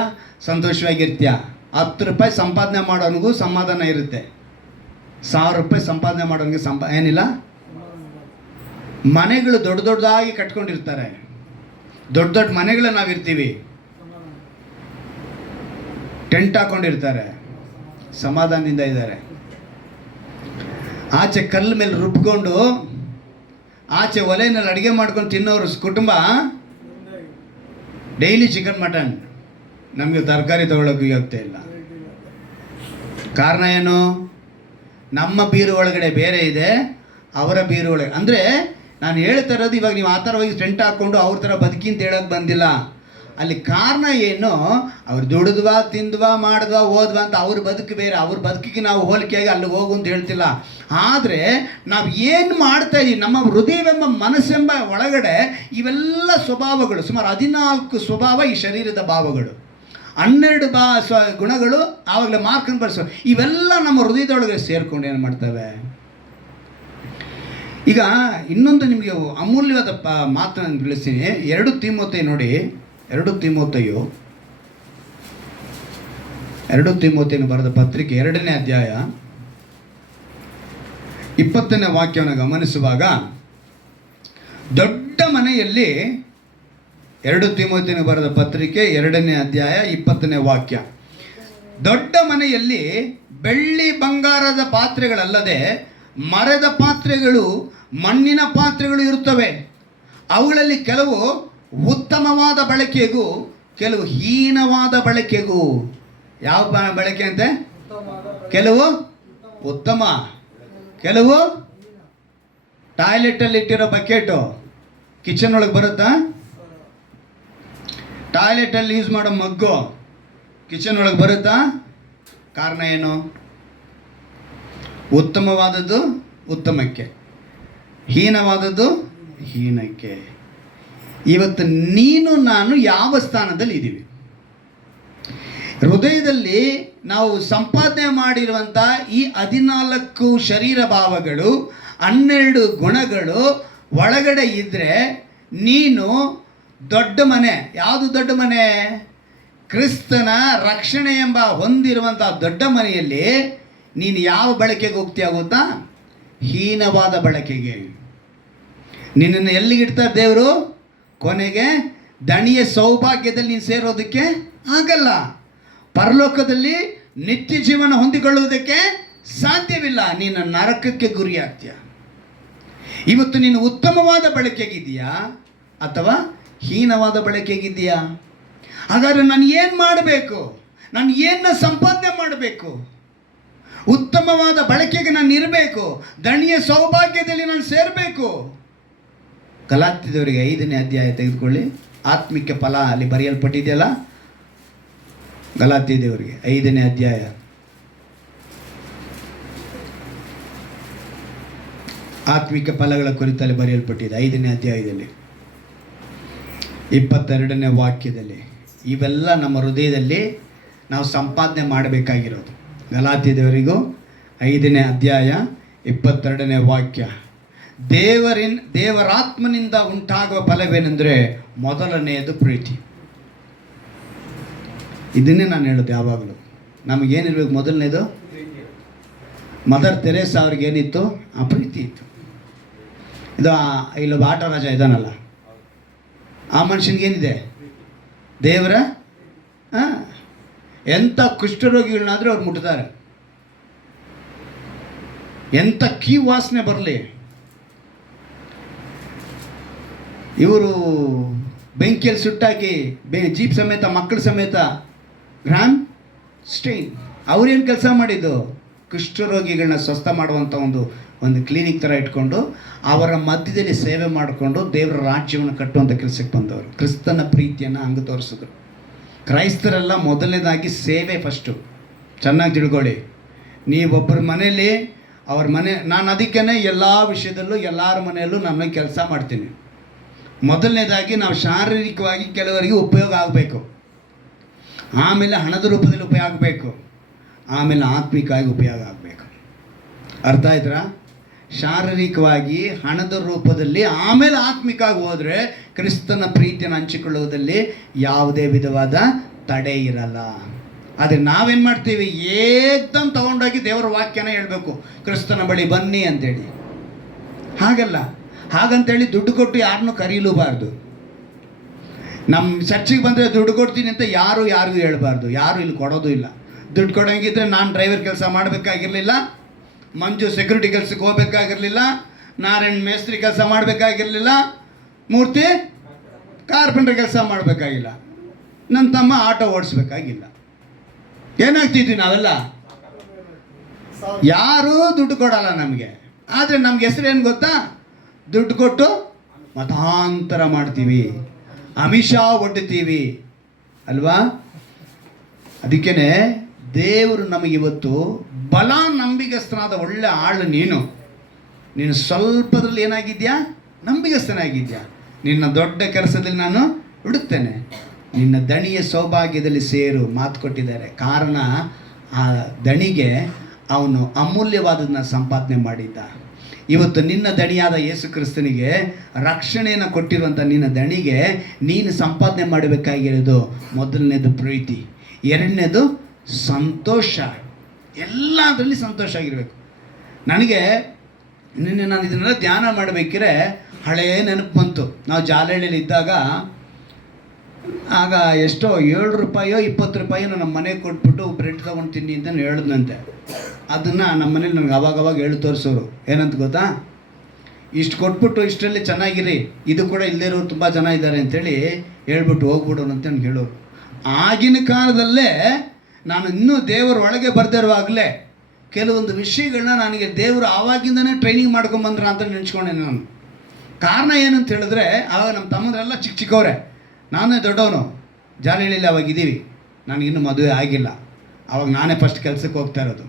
ಸಂತೋಷವಾಗಿರ್ತೀಯ. 10 ರೂಪಾಯಿ ಸಂಪಾದನೆ ಮಾಡೋನಿಗೂ ಸಮಾಧಾನ ಇರುತ್ತೆ. 1000 ರೂಪಾಯಿ ಸಂಪಾದನೆ ಮಾಡೋನಿಗೆ ಏನಿಲ್ಲ. ಮನೆಗಳು ದೊಡ್ಡದಾಗಿ ಕಟ್ಕೊಂಡಿರ್ತಾರೆ. ದೊಡ್ಡ ಮನೆಗಳು ನಾವಿರ್ತೀವಿ, ಟೆಂಟ್ ಹಾಕೊಂಡಿರ್ತಾರೆ, ಸಮಾಧಾನದಿಂದ ಇದ್ದಾರೆ. ಆಚೆ ಕಲ್ಲು ಮೇಲೆ ರುಬ್ಕೊಂಡು, ಆಚೆ ಒಲೆಯಲ್ಲಿ ಅಡುಗೆ ಮಾಡ್ಕೊಂಡು ತಿನ್ನೋರು ಕುಟುಂಬ ಡೈಲಿ ಚಿಕನ್ ಮಟನ್. ನಮಗೆ ತರಕಾರಿ ತಗೊಳ್ಳೋಕೆ ಆಗ್ತಾ ಇಲ್ಲ. ಕಾರಣ ಏನು? ನಮ್ಮ ಬೀರು ಒಳಗಡೆ ಬೇರೆ ಇದೆ, ಅವರ ಬೀರು ಒಳಗೆ. ಅಂದರೆ ನಾನು ಹೇಳ್ತಾ ಇರೋದು, ಇವಾಗ ನೀವು ಆ ಥರ ಹೋಗಿ ಟೆಂಟ್ ಹಾಕ್ಕೊಂಡು ಅವ್ರ ಥರ ಬದುಕಿ ಅಂತ ಹೇಳೋಕ್ಕೆ ಬಂದಿಲ್ಲ. ಅಲ್ಲಿ ಕಾರಣ ಏನು? ಅವ್ರು ದುಡಿದ್ವಾ, ತಿಂದ್ವಾ, ಮಾಡಿದ್ವಾ, ಓದ್ವಾ ಅಂತ ಅವ್ರ ಬದುಕು ಬೇರೆ. ಅವ್ರ ಬದುಕಿಗೆ ನಾವು ಹೋಲಿಕೆಯಾಗಿ ಅಲ್ಲಿಗೆ ಹೋಗು ಅಂತ ಹೇಳ್ತಿಲ್ಲ. ಆದರೆ ನಾವು ಏನು ಮಾಡ್ತಾ ಇದ್ದೀವಿ, ನಮ್ಮ ಹೃದಯವೆಂಬ ಮನಸ್ಸೆಂಬ ಒಳಗಡೆ ಇವೆಲ್ಲ ಸ್ವಭಾವಗಳು, ಸುಮಾರು 14 ಸ್ವಭಾವ ಈ ಶರೀರದ ಭಾವಗಳು, 12 ಗುಣಗಳು ಆವಾಗಲೇ ಮಾರ್ಕನ್ನು ಬರೆಸೋ. ಇವೆಲ್ಲ ನಮ್ಮ ಹೃದಯದೊಳಗೆ ಸೇರ್ಕೊಂಡು ಏನು ಮಾಡ್ತವೆ? ಈಗ ಇನ್ನೊಂದು ನಿಮಗೆ ಅಮೂಲ್ಯವಾದ ಮಾತನ್ನು ತಿಳಿಸ್ತೀನಿ. 2 ತಿಮೋಥೆಯ ನೋಡಿ, 2 ತಿಮೋಥೆಯನ್ನು ಬರೆದ ಪತ್ರಿಕೆ 2ನೇ ಅಧ್ಯಾಯ 20ನೇ ವಾಕ್ಯವನ್ನು ಗಮನಿಸುವಾಗ, ದೊಡ್ಡ ಮನೆಯಲ್ಲಿ, 2 ತಿಮೋಥೆಯನ್ನು ಬರೆದ ಪತ್ರಿಕೆ 2ನೇ ಅಧ್ಯಾಯ 20ನೇ ವಾಕ್ಯ, ದೊಡ್ಡ ಮನೆಯಲ್ಲಿ ಬೆಳ್ಳಿ ಬಂಗಾರದ ಪಾತ್ರೆಗಳಲ್ಲದೆ ಮರದ ಪಾತ್ರೆಗಳು, ಮಣ್ಣಿನ ಪಾತ್ರೆಗಳು ಇರುತ್ತವೆ. ಅವುಗಳಲ್ಲಿ ಕೆಲವು ಉತ್ತಮವಾದ ಬಳಕೆಗೂ ಕೆಲವು ಹೀನವಾದ ಬಳಕೆಗೂ. ಯಾವ ಬಳಕೆ ಅಂತೆ? ಕೆಲವು ಉತ್ತಮ, ಕೆಲವು ಟಾಯ್ಲೆಟಲ್ಲಿ ಇಟ್ಟಿರೋ ಬಕೆಟು ಕಿಚನ್ ಒಳಗೆ ಬರುತ್ತಾ? ಟಾಯ್ಲೆಟಲ್ಲಿ ಯೂಸ್ ಮಾಡೋ ಮಗ್ಗು ಕಿಚನ್ ಒಳಗೆ ಬರುತ್ತಾ? ಕಾರಣ ಏನು? ಉತ್ತಮವಾದದ್ದು ಉತ್ತಮಕ್ಕೆ, ಹೀನವಾದದ್ದು ಹೀನಕ್ಕೆ. ಇವತ್ತು ನೀನು ನಾನು ಯಾವ ಸ್ಥಾನದಲ್ಲಿ ಇದ್ದೀವಿ? ಹೃದಯದಲ್ಲಿ ನಾವು ಸಂಪಾದನೆ ಮಾಡಿರುವಂಥ ಈ 14 ಶರೀರ ಭಾವಗಳು, 12 ಗುಣಗಳು ಒಳಗಡೆ ಇದ್ದರೆ ನೀನು ದೊಡ್ಡ ಮನೆ. ಯಾವುದು ದೊಡ್ಡ ಮನೆ? ಕ್ರಿಸ್ತನ ರಕ್ಷಣೆ ಎಂಬ ಹೊಂದಿರುವಂಥ ದೊಡ್ಡ ಮನೆಯಲ್ಲಿ ನೀನು ಯಾವ ಬಳಕೆಗೆ ಹೋಗ್ತೀಯ ಗೊತ್ತಾ? ಹೀನವಾದ ಬಳಕೆಗೆ. ನಿನ್ನನ್ನು ಎಲ್ಲಿಗಿಡ್ತಾರೆ ದೇವರು? ಕೊನೆಗೆ ದಣಿಯ ಸೌಭಾಗ್ಯದಲ್ಲಿ ನೀನು ಸೇರೋದಕ್ಕೆ ಆಗಲ್ಲ. ಪರಲೋಕದಲ್ಲಿ ನಿತ್ಯ ಜೀವನ ಹೊಂದಿಕೊಳ್ಳುವುದಕ್ಕೆ ಸಾಧ್ಯವಿಲ್ಲ. ನೀನು ನರಕಕ್ಕೆ ಗುರಿ ಆಗ್ತೀಯ. ಇವತ್ತು ನೀನು ಉತ್ತಮವಾದ ಬಳಕೆಗಿದೆಯಾ ಅಥವಾ ಹೀನವಾದ ಬಳಕೆಗಿದೆಯಾ? ಹಾಗಾದರೆ ನಾನು ಏನು ಮಾಡಬೇಕು? ನಾನು ಏನನ್ನ ಸಂಪಾದನೆ ಮಾಡಬೇಕು? ಉತ್ತಮವಾದ ಬಳಕೆಗೆ ನಾನು ಇರಬೇಕು. ದಣಿಯ ಸೌಭಾಗ್ಯದಲ್ಲಿ ನಾನು ಸೇರಬೇಕು. ಗಲಾತ್ಯದವರಿಗೆ 5ನೇ ಅಧ್ಯಾಯ ತೆಗೆದುಕೊಳ್ಳಿ. ಆತ್ಮಿಕ ಫಲ ಅಲ್ಲಿ ಬರೆಯಲ್ಪಟ್ಟಿದೆಯಲ್ಲ, ಗಲಾತ್ಯದವರಿಗೆ 5ನೇ ಅಧ್ಯಾಯ. ಆತ್ಮಿಕ ಫಲಗಳ ಕುರಿತಲ್ಲಿ ಬರೆಯಲ್ಪಟ್ಟಿದೆ 5ನೇ ಅಧ್ಯಾಯದಲ್ಲಿ 22ನೇ ವಾಕ್ಯದಲ್ಲಿ. ಇವೆಲ್ಲ ನಮ್ಮ ಹೃದಯದಲ್ಲಿ ನಾವು ಸಂಪಾದನೆ ಮಾಡಬೇಕಾಗಿರೋದು. ಗಲಾತ್ಯದವರಿಗೂ 5ನೇ ಅಧ್ಯಾಯ 22ನೇ ವಾಕ್ಯ. ದೇವರಾತ್ಮನಿಂದ ಉಂಟಾಗುವ ಫಲವೇನೆಂದರೆ ಮೊದಲನೆಯದು ಪ್ರೀತಿ. ಇದನ್ನೇ ನಾನು ಹೇಳೋದು ಯಾವಾಗಲೂ. ನಮಗೇನಿರ್ಬೇಕು? ಮೊದಲನೇದು ಮದರ್ ತೆರೇಸಾ ಅವ್ರಿಗೇನಿತ್ತು? ಆ ಪ್ರೀತಿ ಇತ್ತು. ಇದು ಇಲ್ಲೊಬ್ಬ ಆಟ ರಾಜ ಇದ್ದಾನಲ್ಲ, ಆ ಮನುಷ್ಯನಿಗೇನಿದೆ? ದೇವರ ಎಂಥ ಕುಷ್ಠರೋಗಿಗಳನ್ನಾದರೂ ಅವ್ರು ಮುಟ್ತಾರೆ. ಎಂಥ ಕೀ ವಾಸನೆ ಬರಲಿ, ಇವರು ಬೆಂಕಿಯಲ್ಲಿ ಸುಟ್ಟಾಕಿ ಜೀಪ್ ಸಮೇತ ಮಕ್ಕಳ ಸಮೇತ ಗ್ರಾಮ್ ಸ್ಟೇನ್ ಅವ್ರೇನು ಕೆಲಸ ಮಾಡಿದ್ದು? ಕುಷ್ಠರೋಗಿಗಳನ್ನ ಸ್ವಸ್ಥ ಮಾಡುವಂಥ ಒಂದು ಕ್ಲಿನಿಕ್ ಥರ ಇಟ್ಕೊಂಡು ಅವರ ಮಧ್ಯದಲ್ಲಿ ಸೇವೆ ಮಾಡಿಕೊಂಡು ದೇವರ ರಾಜ್ಯವನ್ನು ಕಟ್ಟುವಂಥ ಕೆಲಸಕ್ಕೆ ಬಂದವರು. ಕ್ರಿಸ್ತನ ಪ್ರೀತಿಯನ್ನು ಹಂಗೆ ತೋರಿಸಿದ್ರು. ಕ್ರೈಸ್ತರೆಲ್ಲ ಮೊದಲನೇದಾಗಿ ಸೇವೆ ಫಸ್ಟು. ಚೆನ್ನಾಗಿ ತಿಳ್ಕೊಳ್ಳಿ. ನೀವೊಬ್ಬರ ಮನೆಯಲ್ಲಿ ಅವ್ರ ಮನೆ, ನಾನು ಅದಕ್ಕೇ ಎಲ್ಲ ವಿಷಯದಲ್ಲೂ ಎಲ್ಲರ ಮನೆಯಲ್ಲೂ ನಾನು ಕೆಲಸ ಮಾಡ್ತೀನಿ. ಮೊದಲನೇದಾಗಿ ನಾವು ಶಾರೀರಿಕವಾಗಿ ಕೆಲವರಿಗೆ ಉಪಯೋಗ ಆಗಬೇಕು, ಆಮೇಲೆ ಹಣದ ರೂಪದಲ್ಲಿ ಉಪಯೋಗ ಆಗಬೇಕು, ಆಮೇಲೆ ಆತ್ಮಿಕವಾಗಿ ಉಪಯೋಗ ಆಗಬೇಕು. ಅರ್ಥ ಆಯ್ತಾ? ಶಾರೀರಿಕವಾಗಿ ಹಣದ ರೂಪದಲ್ಲಿ ಆಮೇಲೆ ಆತ್ಮಿಕವಾಗಿ ಹೋದರೆ ಕ್ರಿಸ್ತನ ಪ್ರೀತಿಯನ್ನು ಹಂಚಿಕೊಳ್ಳುವುದಲ್ಲಿ ಯಾವುದೇ ವಿಧವಾದ ತಡೆ ಇರಲ್ಲ. ಆದರೆ ನಾವೇನು ಮಾಡ್ತೀವಿ? ಏಕ್ದಮ್ ತಗೊಂಡೋಗಿ ದೇವರ ವಾಕ್ಯನ ಹೇಳಬೇಕು, ಕ್ರಿಸ್ತನ ಬಳಿ ಬನ್ನಿ ಅಂತೇಳಿ. ಹಾಗಲ್ಲ. ಹಾಗಂತೇಳಿ ದುಡ್ಡು ಕೊಟ್ಟು ಯಾರನ್ನೂ ಕರೀಲೂಬಾರ್ದು. ನಮ್ಮ ಚರ್ಚಿಗೆ ಬಂದರೆ ದುಡ್ಡು ಕೊಡ್ತೀನಿ ಅಂತ ಯಾರಿಗೂ ಹೇಳಬಾರ್ದು. ಯಾರು ಇಲ್ಲಿ ಕೊಡೋದು ಇಲ್ಲ. ದುಡ್ಡು ಕೊಡೋಂಗಿದ್ರೆ ನಾನು ಡ್ರೈವರ್ ಕೆಲಸ ಮಾಡಬೇಕಾಗಿರಲಿಲ್ಲ, ಮಂಜು ಸೆಕ್ಯೂರಿಟಿ ಕೆಲಸಕ್ಕೆ ಹೋಗಬೇಕಾಗಿರಲಿಲ್ಲ, ನಾರಾಯಣ್ ಮೇಸ್ತ್ರಿ ಕೆಲಸ ಮಾಡಬೇಕಾಗಿರಲಿಲ್ಲ, ಮೂರ್ತಿ ಕಾರ್ಪೆಂಟರ್ ಕೆಲಸ ಮಾಡಬೇಕಾಗಿಲ್ಲ, ನನ್ನ ತಮ್ಮ ಆಟೋ ಓಡಿಸ್ಬೇಕಾಗಿಲ್ಲ. ಏನಾಗ್ತಿದ್ವಿ ನಾವೆಲ್ಲ? ಯಾರೂ ದುಡ್ಡು ಕೊಡಲ್ಲ ನಮಗೆ. ಆದರೆ ನಮ್ಗೆ ಹೆಸರು ಏನು ಗೊತ್ತಾ? ದುಡ್ಡು ಕೊಟ್ಟು ಮತಾಂತರ ಮಾಡ್ತೀವಿ, ಅಮಿಷ ಒಡ್ಡುತ್ತೀವಿ ಅಲ್ವಾ? ಅದಕ್ಕೇ ದೇವರು ನಮಗಿವತ್ತು ಬಲ ನಂಬಿಗಸ್ತನಾದ ಒಳ್ಳೆ ಆಳು. ನೀನು ಸ್ವಲ್ಪದಲ್ಲಿ ಏನಾಗಿದ್ಯಾ? ನಂಬಿಗಸ್ತನಾಗಿದ್ಯಾ? ನಿನ್ನ ದೊಡ್ಡ ಕೆಲಸದಲ್ಲಿ ನಾನು ಬಿಡುತ್ತೇನೆ, ನಿನ್ನ ದಣಿಯ ಸೌಭಾಗ್ಯದಲ್ಲಿ ಸೇರು ಮಾತು ಕೊಟ್ಟಿದ್ದಾರೆ. ಕಾರಣ ಆ ದಣಿಗೆ ಅವನು ಅಮೂಲ್ಯವಾದದನ್ನ ಸಂಪಾದನೆ ಮಾಡಿದ್ದ. ಇವತ್ತು ನಿನ್ನ ದಣಿಯಾದ ಯೇಸು ಕ್ರಿಸ್ತನಿಗೆ ರಕ್ಷಣೆಯನ್ನು ಕೊಟ್ಟಿರುವಂಥ ನಿನ್ನ ದಣಿಗೆ ನೀನು ಸಂಪಾದನೆ ಮಾಡಬೇಕಾಗಿರೋದು ಮೊದಲನೇದು ಪ್ರೀತಿ, ಎರಡನೇದು ಸಂತೋಷ. ಎಲ್ಲದರಲ್ಲಿ ಸಂತೋಷ ಆಗಿರಬೇಕು. ನನಗೆ ನಿನ್ನೆ ನಾನು ಇದನ್ನೆಲ್ಲ ಧ್ಯಾನ ಮಾಡಬೇಕಿದ್ರೆ ಹಳೆಯ ನೆನಪು ಬಂತು. ನಾವು ಜಾಲಹಳ್ಳಿಯಲ್ಲಿ ಇದ್ದಾಗ ಆಗ ಎಷ್ಟೋ 7 ರೂಪಾಯೋ 20 ರೂಪಾಯೋ ನಮ್ಮ ಮನೆಗೆ ಕೊಟ್ಬಿಟ್ಟು ಬ್ರೆಡ್ ತೊಗೊಂಡು ತಿನ್ನಿ ಅಂತ ಹೇಳಿದ್ನಂತೆ. ಅದನ್ನು ನಮ್ಮ ಮನೇಲಿ ನನಗೆ ಅವಾಗವಾಗ ಹೇಳಿ ತೋರಿಸೋರು. ಏನಂತ ಗೊತ್ತಾ? ಇಷ್ಟು ಕೊಟ್ಬಿಟ್ಟು ಇಷ್ಟರಲ್ಲಿ ಚೆನ್ನಾಗಿರಿ, ಇದು ಕೂಡ ಇಲ್ಲದೇ ಇರೋರು ತುಂಬ ಜನ ಇದ್ದಾರೆ ಅಂಥೇಳಿ ಹೇಳ್ಬಿಟ್ಟು ಹೋಗ್ಬಿಡೋರು ಅಂತ ನನಗೆ ಹೇಳೋರು. ಆಗಿನ ಕಾಲದಲ್ಲೇ ನಾನು ಇನ್ನೂ ದೇವರ ಒಳಗೆ ಬರ್ದಿರುವಾಗಲೇ ಕೆಲವೊಂದು ವಿಷಯಗಳನ್ನ ನನಗೆ ದೇವರು ಆವಾಗಿಂದನೇ ಟ್ರೈನಿಂಗ್ ಮಾಡ್ಕೊಂಬಂದ್ರ ಅಂತ ನೆನೆಸ್ಕೊಂಡೆ ನಾನು. ಕಾರಣ ಏನಂತ ಹೇಳಿದ್ರೆ, ಆವಾಗ ನಮ್ಮ ತಮ್ಮಂದ್ರೆಲ್ಲ ಚಿಕ್ಕವರೇ, ನಾನೇ ದೊಡ್ಡವನು. ಜಾಲಹಳ್ಳಿಯಲ್ಲಿ ಅವಾಗ ಇದ್ದೀವಿ, ನನಗಿನ್ನೂ ಮದುವೆ ಆಗಿಲ್ಲ. ಆವಾಗ ನಾನೇ ಫಸ್ಟ್ ಕೆಲಸಕ್ಕೆ ಹೋಗ್ತಾ ಇರೋದು.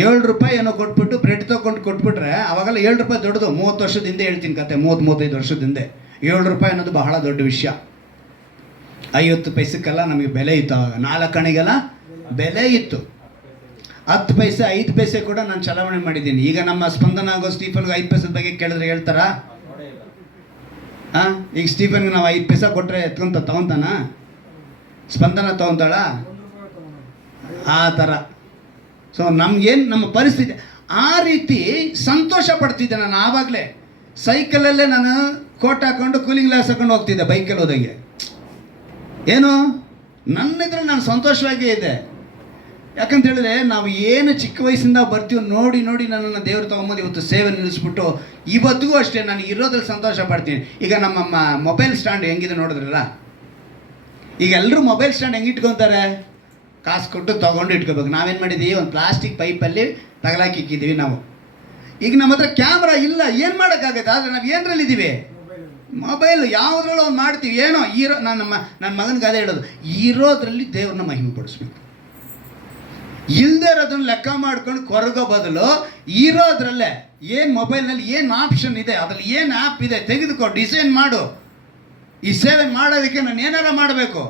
7 ರೂಪಾಯಿ ಏನೋ ಕೊಟ್ಬಿಟ್ಟು ಬ್ರೆಡ್ ತೊಗೊಂಡು ಕೊಟ್ಬಿಟ್ರೆ, ಅವಾಗೆಲ್ಲ 7 ರೂಪಾಯಿ ದೊಡ್ಡದು. 30 ವರ್ಷದ ಹಿಂದೆ ಹೇಳ್ತೀನಿ ಕತೆ, 30-35 ವರ್ಷದ ಹಿಂದೆ 7 ರೂಪಾಯಿ ಅನ್ನೋದು ಬಹಳ ದೊಡ್ಡ ವಿಷಯ. 50 ಪೈಸಕ್ಕೆಲ್ಲ ನಮಗೆ ಬೆಲೆ ಇತ್ತು. ಆವಾಗ 4 ಅಣೆಗೆಲ್ಲ ಬೆಲೆ ಇತ್ತು. 10 ಪೈಸೆ 5 ಪೈಸೆ ಕೂಡ ನಾನು ಚಲಾವಣೆ ಮಾಡಿದ್ದೀನಿ. ಈಗ ನಮ್ಮ ಸ್ಪಂದನ ಆಗೋ ಸ್ಟೀಫನ್ಗೆ 5 ಪೈಸದ ಬಗ್ಗೆ ಕೇಳಿದ್ರೆ ಹೇಳ್ತಾರಾ? ಈಗ ಸ್ಟೀಫನ್ಗೆ ನಾವು 5 ಪೈಸೆ ಕೊಟ್ಟರೆ ತಗೊಂತಾನ? ಸ್ಪಂದನ ತಗೊಂತಾಳ? ಆ ಥರ. ಸೊ ನಮ್ಗೇನು ನಮ್ಮ ಪರಿಸ್ಥಿತಿ ಆ ರೀತಿ ಸಂತೋಷ ಪಡ್ತಿದ್ದೆ ನಾನು. ಆವಾಗಲೇ ಸೈಕಲಲ್ಲೇ ನಾನು ಕೋಟ್ ಹಾಕೊಂಡು ಕೂಲಿಂಗ್ ಗ್ಲಾಸ್ ಹಾಕೊಂಡು ಹೋಗ್ತಿದ್ದೆ ಬೈಕಲ್ಲಿ ಹೋದಂಗೆ. ಏನು ನನ್ನ ಇದ್ರಲ್ಲಿ ನಾನು ಸಂತೋಷವಾಗೇ ಇದೆ. ಯಾಕಂತ ಹೇಳಿದ್ರೆ ನಾವು ಏನು ಚಿಕ್ಕ ವಯಸ್ಸಿಂದ ಬರ್ತೀವಿ ನೋಡಿ ನೋಡಿ ನನ್ನನ್ನು ದೇವರು ತೊಗೊಂಬಂದು ಇವತ್ತು ಸೇವೆ ನಿಲ್ಲಿಸ್ಬಿಟ್ಟು ಇವತ್ತಿಗೂ ಅಷ್ಟೇ ನಾನು ಇರೋದ್ರಲ್ಲಿ ಸಂತೋಷ ಪಡ್ತೀನಿ. ಈಗ ನಮ್ಮ ಮೊಬೈಲ್ ಸ್ಟ್ಯಾಂಡ್ ಹೆಂಗಿದೆ ನೋಡಿದ್ರಲ್ಲ, ಈಗ ಎಲ್ಲರೂ ಮೊಬೈಲ್ ಸ್ಟ್ಯಾಂಡ್ ಹೆಂಗೆ ಇಟ್ಕೊತಾರೆ? ಕಾಸು ಕೊಟ್ಟು ತೊಗೊಂಡು ಇಟ್ಕೋಬೇಕು. ನಾವೇನು ಮಾಡಿದ್ದೀವಿ, ಒಂದು ಪ್ಲಾಸ್ಟಿಕ್ ಪೈಪಲ್ಲಿ ತಗಲಾಕಿಕ್ಕಿದ್ದೀವಿ ನಾವು. ಈಗ ನಮ್ಮ ಹತ್ರ ಕ್ಯಾಮ್ರಾ ಇಲ್ಲ, ಏನು ಮಾಡೋಕ್ಕಾಗತ್ತೆ? ಆದರೆ ನಾವು ಏನರಲ್ಲಿದ್ದೀವಿ? ಮೊಬೈಲು ಯಾವುದ್ರಲ್ಲೂ ಒಂದು ಮಾಡ್ತೀವಿ. ಏನೋ ನನ್ನ ಮಗನಿಗೆ ಅದೇ ಹೇಳೋದು, ಇರೋದ್ರಲ್ಲಿ ದೇವ್ರನ್ನ ಮಹಿಮೆ ಪಡಿಸ್ಬೇಕು. ಇಲ್ಲದೆ ಇರೋದನ್ನ ಲೆಕ್ಕ ಮಾಡ್ಕೊಂಡು ಕೊರಗೋ ಬದಲು ಇರೋದ್ರಲ್ಲೇ ಏನು ಮೊಬೈಲ್ನಲ್ಲಿ ಏನು ಆಪ್ಷನ್ ಇದೆ, ಅದ್ರಲ್ಲಿ ಏನು ಆ್ಯಪ್ ಇದೆ ತೆಗೆದುಕೋ, ಡಿಸೈನ್ ಮಾಡು. ಈ ಸೇವೆ ಮಾಡೋದಕ್ಕೆ ನಾನು ಏನಾರ ಮಾಡಬೇಕು,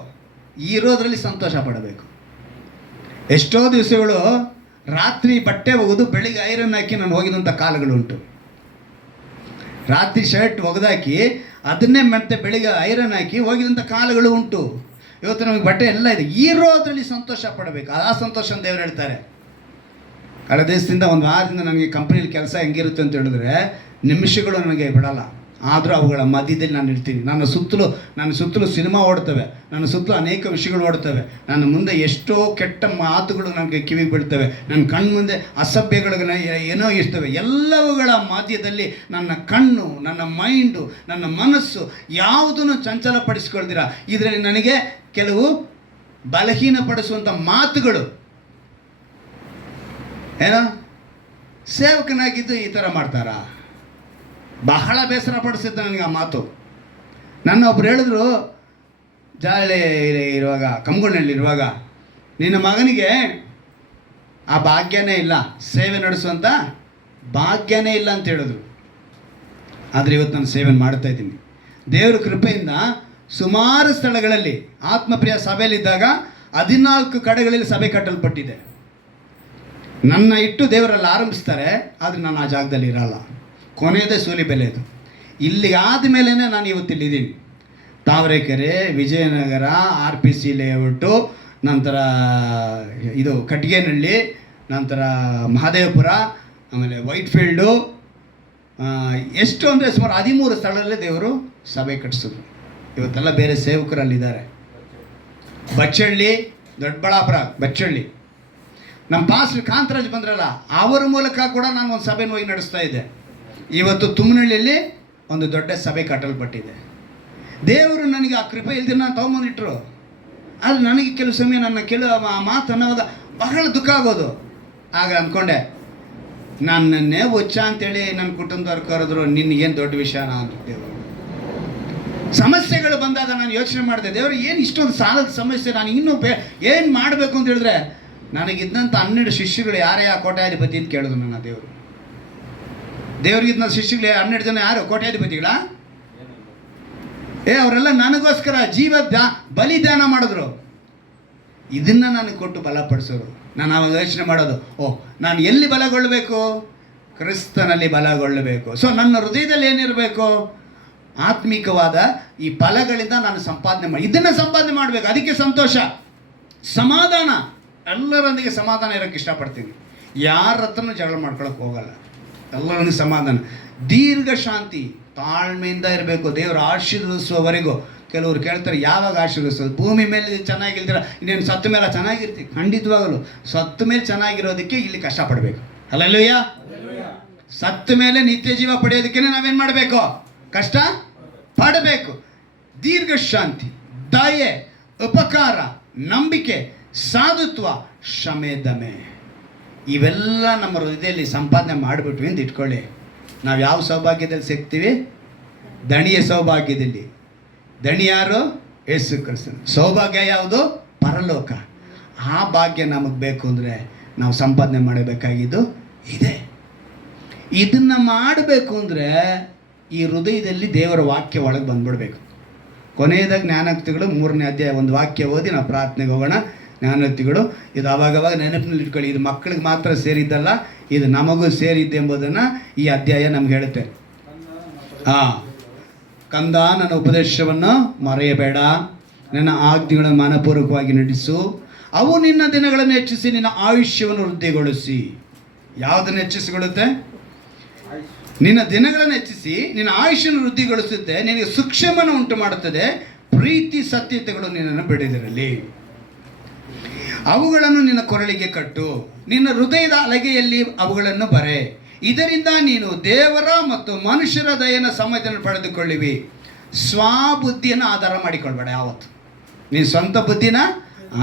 ಇರೋದ್ರಲ್ಲಿ ಸಂತೋಷ ಪಡಬೇಕು. ಎಷ್ಟೋ ದಿವಸಗಳು ರಾತ್ರಿ ಬಟ್ಟೆ ಒಗೆದು ಬೆಳಿಗ್ಗೆ ಐರನ್ ಹಾಕಿ ನಾನು ಹೋಗಿದಂಥ ಕಾಲಗಳುಂಟು. ರಾತ್ರಿ ಶರ್ಟ್ ಒಗೆದಾಕಿ ಅದನ್ನೇ ಮತ್ತೆ ಬೆಳಿಗ್ಗೆ ಐರನ್ ಹಾಕಿ ಹೋಗಿದಂಥ ಕಾಲಗಳು ಉಂಟು. ಇವತ್ತು ನಮಗೆ ಬಟ್ಟೆ ಎಲ್ಲ ಇದೆ, ಇರೋದ್ರಲ್ಲಿ ಸಂತೋಷ ಪಡಬೇಕು. ಆ ಸಂತೋಷ ಅಂತ ದೇವರು ಹೇಳ್ತಾರೆ. ಕಳೆದ ದಿವಸದಿಂದ ಒಂದು ವಾರದಿಂದ ನನಗೆ ಕಂಪ್ನಿಯಲ್ಲಿ ಕೆಲಸ ಹೆಂಗಿರುತ್ತೆ ಅಂತ ಹೇಳಿದ್ರೆ ನಿಮಿಷಗಳು ನನಗೆ ಬಿಡಲ್ಲ. ಆದರೂ ಅವುಗಳ ಮಧ್ಯದಲ್ಲಿ ನಾನು ಇರ್ತೀನಿ. ನನ್ನ ಸುತ್ತಲೂ ಸಿನಿಮಾ ಓಡ್ತವೆ, ನನ್ನ ಸುತ್ತಲೂ ಅನೇಕ ವಿಷಯಗಳು ಓಡ್ತವೆ. ನನ್ನ ಮುಂದೆ ಎಷ್ಟೋ ಕೆಟ್ಟ ಮಾತುಗಳು ನನಗೆ ಕಿವಿಗೆ ಬೀಳ್ತವೆ, ನನ್ನ ಕಣ್ಣು ಮುಂದೆ ಅಸಭ್ಯಗಳು ಏನೋ ಇರ್ತವೆ. ಎಲ್ಲವುಗಳ ಮಧ್ಯದಲ್ಲಿ ನನ್ನ ಕಣ್ಣು, ನನ್ನ ಮೈಂಡು, ನನ್ನ ಮನಸ್ಸು ಯಾವುದನ್ನು ಚಂಚಲಪಡಿಸ್ಕೊಳ್ತೀರ. ಇದರಲ್ಲಿ ನನಗೆ ಕೆಲವು ಬಲಹೀನಪಡಿಸುವಂಥ ಮಾತುಗಳು, ಏನೋ ಸೇವಕನಾಗಿದ್ದು ಈ ಥರ ಮಾಡ್ತಾರಾ? ಬಹಳ ಬೇಸರ ಪಡಿಸಿದ್ದೆ ನನಗೆ ಆ ಮಾತು. ನನ್ನ ಒಬ್ರು ಹೇಳಿದ್ರು, ಜಾಳೆ ಇರುವಾಗ, ಕಮ್ಗೊಂಡಲ್ಲಿರುವಾಗ, ನಿನ್ನ ಮಗನಿಗೆ ಆ ಭಾಗ್ಯನೇ ಇಲ್ಲ, ಸೇವೆ ನಡೆಸುವಂಥ ಭಾಗ್ಯನೇ ಇಲ್ಲ ಅಂತ ಹೇಳಿದ್ರು. ಆದರೆ ಇವತ್ತು ನಾನು ಸೇವೆ ಮಾಡ್ತಾಯಿದ್ದೀನಿ ದೇವರ ಕೃಪೆಯಿಂದ. ಸುಮಾರು ಸ್ಥಳಗಳಲ್ಲಿ ಆತ್ಮಪ್ರಿಯ ಸಭೆಯಲ್ಲಿದ್ದಾಗ 14 ಕಡೆಗಳಲ್ಲಿ ಸಭೆ ಕಟ್ಟಲ್ಪಟ್ಟಿದೆ. ನನ್ನ ಇಟ್ಟು ದೇವರಲ್ಲಿ ಆರಂಭಿಸ್ತಾರೆ, ಆದರೆ ನಾನು ಆ ಜಾಗದಲ್ಲಿ ಇರಲ್ಲ. ಕೊನೆಯದೇ ಸೂಲಿ ಬೆಲೆ ಇದು. ಇಲ್ಲಿಗೆ ಆದಮೇಲೆ ನಾನು ಇವತ್ತಿಲ್ಲಿದ್ದೀನಿ. ತಾವರೆಕೆರೆ, ವಿಜಯನಗರ, RPC ಲೇಔಟು, ನಂತರ ಇದು ಕಟ್ಟಿಗೆನಹಳ್ಳಿ, ನಂತರ ಮಹದೇವಪುರ, ಆಮೇಲೆ ವೈಟ್ಫೀಲ್ಡು, ಎಷ್ಟು ಅಂದರೆ ಸುಮಾರು 13 ಸ್ಥಳದಲ್ಲೇ ದೇವರು ಸಭೆ ಕಟ್ಟಿಸಿದ್ರು. ಇವತ್ತೆಲ್ಲ ಬೇರೆ ಸೇವಕರಲ್ಲಿದ್ದಾರೆ. ಬಚ್ಚಳ್ಳಿ, ದೊಡ್ಡಬಳ್ಳಾಪುರ, ಬಚ್ಚಳ್ಳಿ. ನಮ್ಮ ಪಾಸ್ಟರ್ ಕಾಂತರಾಜ್ ಬಂದ್ರಲ್ಲ, ಅವರ ಮೂಲಕ ಕೂಡ ನಾನು ಒಂದು ಸಭೆನ ಹೋಗಿ ನಡೆಸ್ತಾ ಇದ್ದೆ. ಇವತ್ತು ತುಮ್ಮನಹಳ್ಳಿಯಲ್ಲಿ ಒಂದು ದೊಡ್ಡ ಸಭೆ ಕಟ್ಟಲ್ಪಟ್ಟಿದೆ. ದೇವರು ನನಗೆ ಆ ಕೃಪೆ ಇಲ್ದಿರ ನಾನು ತೊಗೊಂಬಂದಿಟ್ರು. ಆದರೆ ನನಗೆ ಕೆಲವು ಸಮಯ ನನ್ನ ಮಾತು ಅನ್ನೋವಾಗ ಬಹಳ ದುಃಖ ಆಗೋದು. ಆಗ ಅಂದ್ಕೊಂಡೆ, ನನ್ನನ್ನೇ ಹುಚ್ಚ ಅಂತೇಳಿ ನನ್ನ ಕುಟುಂಬದವ್ರು ಕರೆದ್ರು, ನಿನ್ಗೇನು ದೊಡ್ಡ ವಿಷಯನಾ ಅಂತ. ದೇವರು ಸಮಸ್ಯೆಗಳು ಬಂದಾಗ ನಾನು ಯೋಚನೆ ಮಾಡಿದೆ, ದೇವರು ಏನು ಇಷ್ಟೊಂದು ಸಾಲದ ಸಮಸ್ಯೆ, ನಾನು ಇನ್ನೂ ಏನು ಮಾಡಬೇಕು ಅಂತ ಹೇಳಿದ್ರೆ, ನನಗಿದ್ದಂಥ 12 ಶಿಷ್ಯಗಳು ಯಾರೇ ಆ ಕೋಟ್ಯಾಧಿಪತಿ ಅಂತ ಕೇಳಿದ್ರು ನನ್ನ ದೇವರು. ದೇವ್ರಿಗಿದ್ದ ಶಿಷ್ಯಗಳು 12 ಜನ ಯಾರು ಕೋಟ್ಯಾಧಿಪತಿಗಳ? ಅವರೆಲ್ಲ ನನಗೋಸ್ಕರ ಬಲಿದಾನ ಮಾಡಿದ್ರು. ಇದನ್ನು ನನಗೆ ಕೊಟ್ಟು ಬಲಪಡಿಸೋರು. ನಾನು ಅವಾಗ ಯೋಚನೆ ಮಾಡೋದು, ನಾನು ಎಲ್ಲಿ ಬಲಗೊಳ್ಳಬೇಕು? ಕ್ರಿಸ್ತನಲ್ಲಿ ಬಲಗೊಳ್ಳಬೇಕು. ಸೊ ನನ್ನ ಹೃದಯದಲ್ಲಿ ಏನಿರಬೇಕು? ಆತ್ಮಿಕವಾದ ಈ ಫಲಗಳಿಂದ ನಾನು ಇದನ್ನು ಸಂಪಾದನೆ ಮಾಡಬೇಕು. ಅದಕ್ಕೆ ಸಂತೋಷ, ಸಮಾಧಾನ, ಎಲ್ಲರೊಂದಿಗೆ ಸಮಾಧಾನ ಇರೋಕ್ಕೆ ಇಷ್ಟಪಡ್ತೀನಿ. ಯಾರ ಹತ್ರನೂ ಜಗಳ ಮಾಡ್ಕೊಳಕ್ಕೆ ಹೋಗಲ್ಲ. ಎಲ್ಲರೊಂದಿಗೆ ಸಮಾಧಾನ, ದೀರ್ಘ ಶಾಂತಿ, ತಾಳ್ಮೆಯಿಂದ ಇರಬೇಕು. ದೇವರು ಆಶೀರ್ವದಿಸುವವರೆಗೂ. ಕೆಲವರು ಕೇಳ್ತಾರೆ, ಯಾವಾಗ ಆಶೀರ್ವದಿಸೋದು? ಭೂಮಿ ಮೇಲೆ ಚೆನ್ನಾಗಿಲ್ದಿರ ಇನ್ನೇನು ಸತ್ತ ಮೇಲೆ ಚೆನ್ನಾಗಿರ್ತೀವಿ? ಖಂಡಿತವಾಗಲು ಸತ್ತ ಮೇಲೆ ಚೆನ್ನಾಗಿರೋದಕ್ಕೆ ಇಲ್ಲಿ ಕಷ್ಟಪಡಬೇಕು. ಹಲ್ಲೆಲೂಯಾ. ಸತ್ತ ಮೇಲೆ ನಿತ್ಯ ಜೀವ ಪಡೆಯೋದಕ್ಕೆ ನಾವೇನು ಮಾಡಬೇಕು? ಕಷ್ಟ ಪಡಬೇಕು. ದೀರ್ಘ ಶಾಂತಿ, ದಯೆ, ಉಪಕಾರ, ನಂಬಿಕೆ, ಸಾಧುತ್ವ, ಕ್ಷಮೆ, ದಮೆ, ಇವೆಲ್ಲ ನಮ್ಮ ಹೃದಯದಲ್ಲಿ ಸಂಪಾದನೆ ಮಾಡಿಬಿಟ್ವಿ ಅಂತ ಇಟ್ಕೊಳ್ಳಿ. ನಾವು ಯಾವ ಸೌಭಾಗ್ಯದಲ್ಲಿ ಸಿಗ್ತೀವಿ? ದಣಿಯ ಸೌಭಾಗ್ಯದಲ್ಲಿ. ದಣಿ ಯಾರು? ಯೇಸು ಕ್ರಿಸ್ತನು. ಸೌಭಾಗ್ಯ ಯಾವುದು? ಪರಲೋಕ. ಆ ಭಾಗ್ಯ ನಮಗೆ ಬೇಕು ಅಂದರೆ ನಾವು ಸಂಪಾದನೆ ಮಾಡಬೇಕಾಗಿದ್ದು ಇದೆ. ಇದನ್ನು ಮಾಡಬೇಕು ಅಂದರೆ ಈ ಹೃದಯದಲ್ಲಿ ದೇವರ ವಾಕ್ಯ ಒಳಗೆ ಬಂದ್ಬಿಡ್ಬೇಕು. ಕೊನೆಯದಾಗಿ ಜ್ಞಾನೋಕ್ತಿಗಳು 3ನೇ ಅಧ್ಯಾಯ ಒಂದು ವಾಕ್ಯ ಓದಿ ನಾವು ಪ್ರಾರ್ಥನೆಗೆ ಹೋಗೋಣ. ಜ್ಞಾನೋಕ್ತಿಗಳು. ಇದು ಅವಾಗವಾಗ ನೆನಪಿನಲ್ಲಿ ಇಟ್ಕೊಳ್ಳಿ. ಇದು ಮಕ್ಕಳಿಗೆ ಮಾತ್ರ ಸೇರಿದ್ದಲ್ಲ, ಇದು ನಮಗೂ ಸೇರಿದ್ದೆ ಎಂಬುದನ್ನು ಈ ಅಧ್ಯಾಯ ನಮ್ಗೆ ಹೇಳುತ್ತೆ. ಕಂದ, ನನ್ನ ಉಪದೇಶವನ್ನು ಮರೆಯಬೇಡ, ನನ್ನ ಆಜ್ಞೆಗಳನ್ನು ಮನಪೂರ್ವಕವಾಗಿ ನಡೆಸು, ಅವು ನಿನ್ನ ದಿನಗಳನ್ನು ಹೆಚ್ಚಿಸಿ ನಿನ್ನ ಆಯುಷ್ಯವನ್ನು ವೃದ್ಧಿಗೊಳಿಸಿ. ಯಾವುದನ್ನು ಹೆಚ್ಚಿಸಿಕೊಳ್ಳುತ್ತೆ? ನಿನ್ನ ದಿನಗಳನ್ನು ಹೆಚ್ಚಿಸಿ ನಿನ್ನ ಆಯುಷ್ಯವನ್ನು ವೃದ್ಧಿಗೊಳಿಸುತ್ತೆ, ನಿನಗೆ ಸುಕ್ಷೇಮವನ್ನು ಉಂಟು ಮಾಡುತ್ತದೆ, ಪ್ರೀತಿ ಸತ್ಯತೆಗಳು ನಿನ್ನನ್ನು ಬಿಡದಿರಲಿ. ಅವುಗಳನ್ನು ನಿನ್ನ ಕೊರಳಿಗೆ ಕಟ್ಟು, ನಿನ್ನ ಹೃದಯದ ಅಲಗೆಯಲ್ಲಿ ಅವುಗಳನ್ನು ಬರೆ. ಇದರಿಂದ ನೀನು ದೇವರ ಮತ್ತು ಮನುಷ್ಯರ ದಯನ ಸಮ್ಮತಿಯನ್ನು ಪಡೆದುಕೊಳ್ಳಿವಿ. ಸ್ವಬುದ್ಧಿಯನ್ನು ಆಧಾರ ಮಾಡಿಕೊಳ್ಬೇಡ. ಯಾವತ್ತು ನೀನು ಸ್ವಂತ ಬುದ್ಧಿನ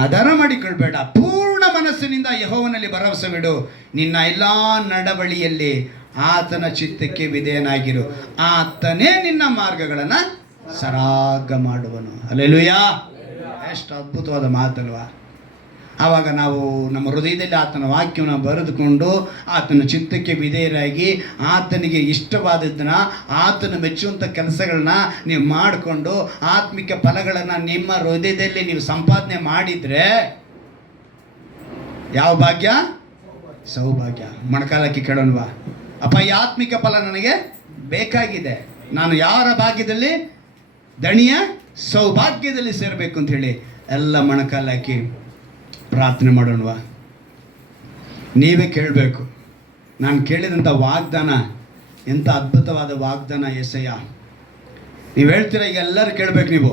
ಆಧಾರ ಮಾಡಿಕೊಳ್ಬೇಡ. ಪೂರ್ಣ ಮನಸ್ಸಿನಿಂದ ಯೆಹೋವನಲ್ಲಿ ಭರವಸೆ ಬಿಡು. ನಿನ್ನ ಎಲ್ಲ ನಡವಳಿಯಲ್ಲಿ ಆತನ ಚಿತ್ತಕ್ಕೆ ವಿಧೇಯನಾಗಿರು, ಆತನೇ ನಿನ್ನ ಮಾರ್ಗಗಳನ್ನು ಸರಾಗ ಮಾಡುವನು. ಹಲ್ಲೆಲೂಯಾ! ಎಷ್ಟು ಅದ್ಭುತವಾದ ಮಾತಲ್ವಾ? ಆವಾಗ ನಾವು ನಮ್ಮ ಹೃದಯದಲ್ಲಿ ಆತನ ವಾಕ್ಯವನ್ನು ಬರೆದುಕೊಂಡು ಆತನ ಚಿತ್ತಕ್ಕೆ ವಿಧೇಯರಾಗಿ ಆತನಿಗೆ ಇಷ್ಟವಾದದ್ದನ್ನು, ಆತನ ಮೆಚ್ಚುವಂಥ ಕೆಲಸಗಳನ್ನ ನೀವು ಮಾಡಿಕೊಂಡು ಆತ್ಮಿಕ ಫಲಗಳನ್ನು ನಿಮ್ಮ ಹೃದಯದಲ್ಲಿ ನೀವು ಸಂಪಾದನೆ ಮಾಡಿದರೆ ಯಾವ ಭಾಗ್ಯ? ಸೌಭಾಗ್ಯ. ಮೊಣಕಾಲಕ್ಕೆ ಕೇಳೋಣವಾ? ಅಪ್ಪ, ಈ ಆತ್ಮಿಕ ಫಲ ನನಗೆ ಬೇಕಾಗಿದೆ, ನಾನು ಯಾರ ಭಾಗ್ಯದಲ್ಲಿ? ದಣಿಯ ಸೌಭಾಗ್ಯದಲ್ಲಿ ಸೇರಬೇಕು ಅಂಥೇಳಿ ಎಲ್ಲ ಮೊಣಕಾಲಾಕಿ ಪ್ರಾರ್ಥನೆ ಮಾಡೋಣವಾ? ನೀವೇ ಕೇಳಬೇಕು. ನಾನು ಕೇಳಿದಂಥ ವಾಗ್ದಾನ ಎಂಥ ಅದ್ಭುತವಾದ ವಾಗ್ದಾನ యేసయ్య. ನೀವು ಹೇಳ್ತೀರ, ಈಗ ಎಲ್ಲರೂ ಕೇಳಬೇಕು ನೀವು.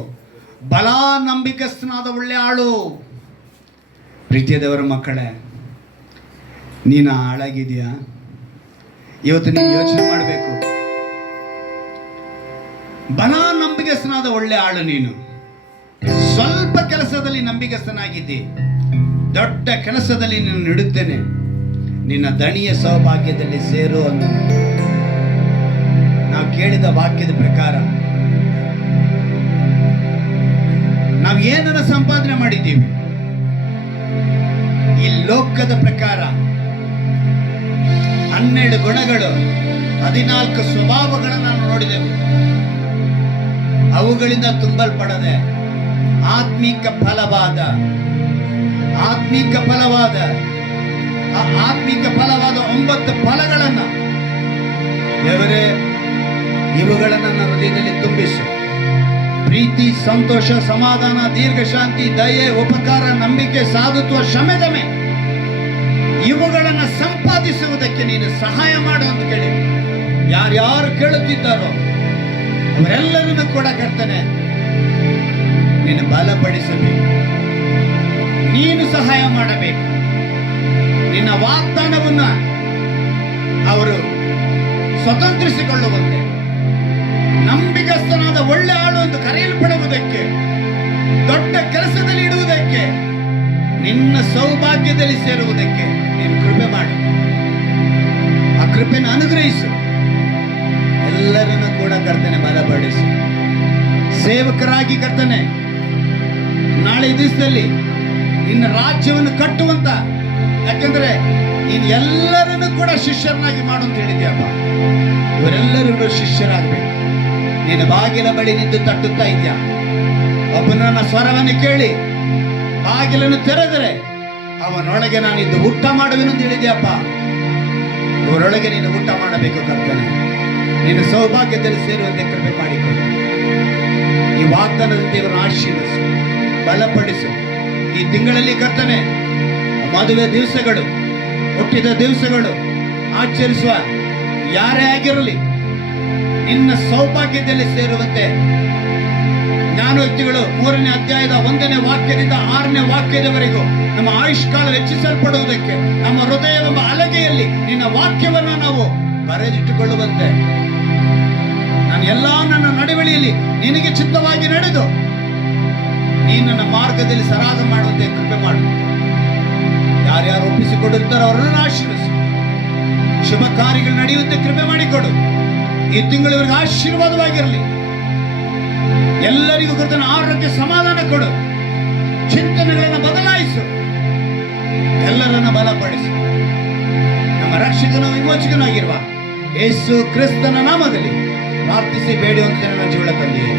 ಬಲ ನಂಬಿಕಸ್ಥನಾದ ಒಳ್ಳೆ ಆಳು. ಪ್ರೀತಿಯ ದೇವರ ಮಕ್ಕಳೇ, ನೀನು ಆಳಾಗಿದೆಯಾ? ಇವತ್ತು ನೀನು ಯೋಚನೆ ಮಾಡಬೇಕು. ಬಲ ನಂಬಿಕಸ್ಥನಾದ ಒಳ್ಳೆ ಆಳು ನೀನು. ಸ್ವಲ್ಪ ಕೆಲಸದಲ್ಲಿ ನಂಬಿಕಸ್ಥನಾಗಿದ್ದಿ, ದೊಡ್ಡ ಕೆಲಸದಲ್ಲಿ ನೀನು ನೀಡುತ್ತೇನೆ, ನಿನ್ನ ದಣಿಯ ಸೌಭಾಗ್ಯದಲ್ಲಿ ಸೇರು ಅಂತ ನಾವು ಕೇಳಿದ ವಾಕ್ಯದ ಪ್ರಕಾರ ನಾವು ಏನನ್ನ ಸಂಪಾದನೆ ಮಾಡಿದ್ದೀವಿ? ಈ ಲೋಕದ ಪ್ರಕಾರ 12 ಗುಣಗಳು, 14 ಸ್ವಭಾವಗಳನ್ನು ನಾವು ನೋಡಿದೆವು. ಅವುಗಳಿಂದ ತುಂಬಲ್ಪಡದೆ ಆತ್ಮಿಕ ಫಲವಾದ ಆ ಆತ್ಮಿಕ ಫಲವಾದ 9 ಫಲಗಳನ್ನು ದೇವರೇ, ಇವುಗಳನ್ನು ನನ್ನ ಹೃದಯದಲ್ಲಿ ತುಂಬಿಸು. ಪ್ರೀತಿ, ಸಂತೋಷ, ಸಮಾಧಾನ, ದೀರ್ಘಶಾಂತಿ, ದಯೆ, ಉಪಕಾರ, ನಂಬಿಕೆ, ಸಾಧುತ್ವ, ಕ್ಷಮೆದಮೆ, ಇವುಗಳನ್ನು ಸಂಪಾದಿಸುವುದಕ್ಕೆ ನೀನು ಸಹಾಯ ಮಾಡು ಅಂತ ಕೇಳಿ ಯಾರ್ಯಾರು ಕೇಳುತ್ತಿದ್ದಾರೋ ಅವರೆಲ್ಲರನ್ನು ಕೂಡ ಕರ್ತನೆ ನೀನು ಬಲಪಡಿಸಬೇಕು, ನೀನು ಸಹಾಯ ಮಾಡಬೇಕು. ನಿನ್ನ ವಾಗ್ದಾನವನ್ನು ಅವರು ಸ್ವತಂತ್ರಿಸಿಕೊಳ್ಳುವಂತೆ, ನಂಬಿಕಸ್ಥನಾದ ಒಳ್ಳೆ ಆಳು ಎಂದು ಕರೆಯಲ್ಪಡುವುದಕ್ಕೆ, ದೊಡ್ಡ ಕೆಲಸದಲ್ಲಿ ಇಡುವುದಕ್ಕೆ, ನಿನ್ನ ಸೌಭಾಗ್ಯದಲ್ಲಿ ಸೇರುವುದಕ್ಕೆ ನೀನು ಕೃಪೆ ಮಾಡು. ಆ ಕೃಪೆಯನ್ನು ಅನುಗ್ರಹಿಸು. ಎಲ್ಲರನ್ನು ಕೂಡ ಕರ್ತನೆ ಬಲಪಡಿಸು. ಸೇವಕರಾಗಿ ಕರ್ತನೆ ನಾಳೆ ದಿವಸದಲ್ಲಿ ನಿನ್ನ ರಾಜ್ಯವನ್ನು ಕಟ್ಟುವಂತ, ಯಾಕಂದ್ರೆ ನೀನು ಎಲ್ಲರನ್ನು ಕೂಡ ಶಿಷ್ಯರನ್ನಾಗಿ ಮಾಡು ಅಂತ ಹೇಳಿದ್ಯಪ್ಪ. ಇವರೆಲ್ಲರಿಗೂ ಶಿಷ್ಯರಾಗಬೇಕು. ನೀನು ಬಾಗಿಲ ಬಳಿ ನಿಂತು ತಟ್ಟುತ್ತಾ ಇದೆಯಾ? ಒಬ್ಬನ ಸ್ವರವನ್ನು ಕೇಳಿ ಬಾಗಿಲನ್ನು ತೆರೆದರೆ ಅವನೊಳಗೆ ನಾನಿದ್ದು ಊಟ ಮಾಡುವೆನು ಅಂತ ಹೇಳಿದ್ಯಪ್ಪ. ಇವರೊಳಗೆ ನೀನು ಊಟ ಮಾಡಬೇಕು ಕರ್ತನೆ. ನೀನು ಸೌಭಾಗ್ಯದಲ್ಲಿ ಸೇರುವಂತೆ ಕೃಪೆ ಮಾಡಿಕೊಂಡು ಈ ವಾಗ್ದಾನದ ದೇವರನ್ನು ಆಶೀರ್ವದಿಸು, ಬಲಪಡಿಸು. ಈ ತಿಂಗಳಲ್ಲಿ ಕರ್ತನೆ ಮದುವೆ ದಿವಸಗಳು, ಹುಟ್ಟಿದ ದಿವಸಗಳು ಆಚರಿಸುವ ಯಾರೇ ಆಗಿರಲಿ ನಿನ್ನ ಸೌಭಾಗ್ಯದಲ್ಲಿ ಸೇರುವಂತೆ ಜ್ಞಾನೋಕ್ತಿಗಳು 3ನೇ ಅಧ್ಯಾಯದ 1ನೇ ವಾಕ್ಯದಿಂದ 6ನೇ ವಾಕ್ಯದವರೆಗೂ ನಮ್ಮ ಆಯುಷ್ಕಾಲ ಹೆಚ್ಚಿಸಲ್ಪಡುವುದಕ್ಕೆ ನಮ್ಮ ಹೃದಯವೆಂಬ ಅಲಗೆಯಲ್ಲಿ ನಿನ್ನ ವಾಕ್ಯವನ್ನು ನಾವು ಬರೆದಿಟ್ಟುಕೊಳ್ಳುವಂತೆ, ನಾನು ನನ್ನ ನಡವಳಿಯಲ್ಲಿ ನಿನಗೆ ಚಿತ್ತವಾಗಿ ನಡೆದು ನೀನು ನನ್ನ ಮಾರ್ಗದಲ್ಲಿ ಸರಾಗ ಮಾಡುವಂತೆ ಕೃಪೆ ಮಾಡು. ಯಾರ್ಯಾರು ಒಪ್ಪಿಸಿಕೊಡುತ್ತಾರೋ ಅವರನ್ನು ಆಶೀರ್ವದಿಸು. ಶುಭ ಕಾರ್ಯಗಳು ನಡೆಯುವಂತೆ ಕೃಪೆ ಮಾಡಿಕೊಡು. ಈ ತಿಂಗಳು ಇವರಿಗೆ ಆಶೀರ್ವಾದವಾಗಿರಲಿ. ಎಲ್ಲರಿಗೂ ಕರ್ತನ ಆರೋಗ್ಯ ಸಮಾಧಾನ ಕೊಡು. ಚಿಂತನೆಗಳನ್ನು ಬದಲಾಯಿಸು. ಎಲ್ಲರನ್ನ ಬಲಪಡಿಸು. ನಮ್ಮ ರಕ್ಷಕನ ವಿಮೋಚಕನಾಗಿರುವ ಯೇಸು ಕ್ರಿಸ್ತನ ನಾಮದಲ್ಲಿ ಪ್ರಾರ್ಥಿಸಿ ಬೇಡುವಂತೆ ನನ್ನ ಜೀವನ ತಂದೆಯೇ.